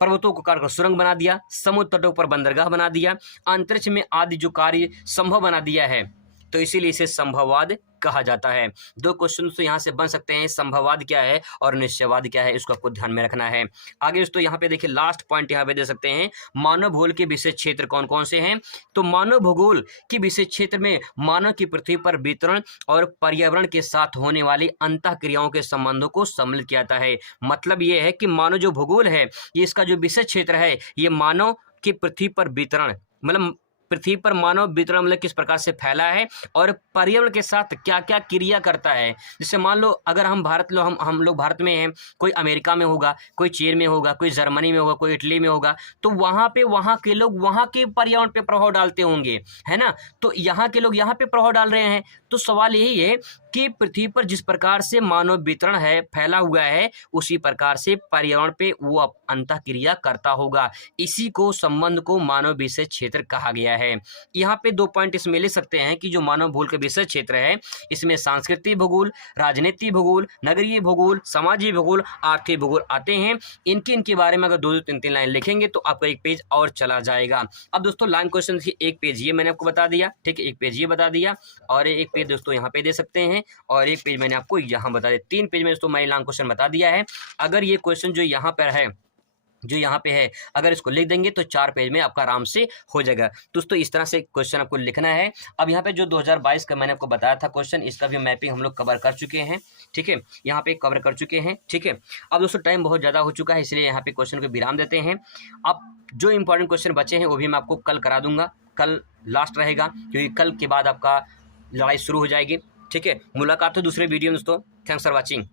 पर्वतों को काटकर सुरंग बना दिया, समुद्र तटों पर बंदरगाह बना दिया, अंतरिक्ष में आदि जो कार्य संभव बना दिया है, तो इसीलिए इसे संभववाद कहा जाता है। 2 क्वेश्चन तो यहाँ से बन सकते हैं, संभववाद क्या है और निश्चयवाद क्या है, इसको आपको ध्यान में रखना है। आगे दोस्तों यहाँ पे देखिए लास्ट पॉइंट यहाँ पे दे सकते हैं, मानव भूगोल के विशेष क्षेत्र कौन कौन से हैं। तो मानव भूगोल के विशेष क्षेत्र में मानव की पृथ्वी पर वितरण और पर्यावरण के साथ होने वाली अंतःक्रियाओं के संबंधों को सम्मिलित किया जाता है। मतलब ये है कि मानव जो भूगोल है, ये इसका जो विशेष क्षेत्र है, ये मानव की पृथ्वी पर वितरण, मतलब पृथ्वी पर मानव वितरण मतलब किस प्रकार से फैला है और पर्यावरण के साथ क्या क्या क्रिया करता है। जैसे मान लो अगर हम लोग भारत में हैं, कोई अमेरिका में होगा, कोई चीन में होगा, कोई जर्मनी में होगा, कोई इटली में होगा, तो वहाँ पे वहाँ के लोग वहाँ के पर्यावरण पे प्रभाव डालते होंगे, है ना। तो यहाँ के लोग यहाँ पे प्रभाव डाल रहे हैं। तो सवाल यही है कि पृथ्वी पर जिस प्रकार से मानव वितरण है, फैला हुआ है, उसी प्रकार से पर्यावरण पे वो अंतःक्रिया करता होगा। इसी को संबंध को मानव विशेष क्षेत्र कहा गया है। यहाँ पे 2 पॉइंट इसमें ले सकते हैं कि जो मानव भूगोल के विशेष क्षेत्र है, इसमें सांस्कृतिक भूगोल, राजनीतिक भूगोल, नगरीय भूगोल, सामाजिक भूगोल, आर्थिक भूगोल आते हैं। इनके बारे में अगर 2-2, 3-3 लाइन लिखेंगे तो आपका 1 पेज और चला जाएगा। अब दोस्तों लाइन क्वेश्चन देखिए, 1 पेज ये मैंने आपको बता दिया, ठीक है, 1 पेज ये बता दिया और 1 पेज दोस्तों यहाँ पे दे सकते हैं और 1 पेज मैंने आपको यहाँ बता दिया। 3 पेज में दोस्तों मैंने लॉन्ग क्वेश्चन बता दिया है। अगर ये क्वेश्चन जो यहाँ पे है, अगर इसको लिख देंगे तो 4 पेज में आपका आराम से हो जाएगा। दोस्तों इस तरह से क्वेश्चन आपको लिखना है। अब यहाँ पे जो 2022 का मैंने आपको बताया था क्वेश्चन, इसका भी मैपिंग हम लोग कवर कर चुके हैं, ठीक है, यहाँ पे कवर कर चुके हैं, ठीक है। अब दोस्तों टाइम बहुत ज़्यादा हो चुका है, इसलिए यहाँ पे क्वेश्चन को विराम देते हैं। अब जो इंपॉर्टेंट क्वेश्चन बचे हैं वो भी मैं आपको कल करा दूंगा, कल लास्ट रहेगा क्योंकि कल के बाद आपका लड़ाई शुरू हो जाएगी, ठीक है। मुलाकात हो दूसरे वीडियो में दोस्तों। Thanks for watching.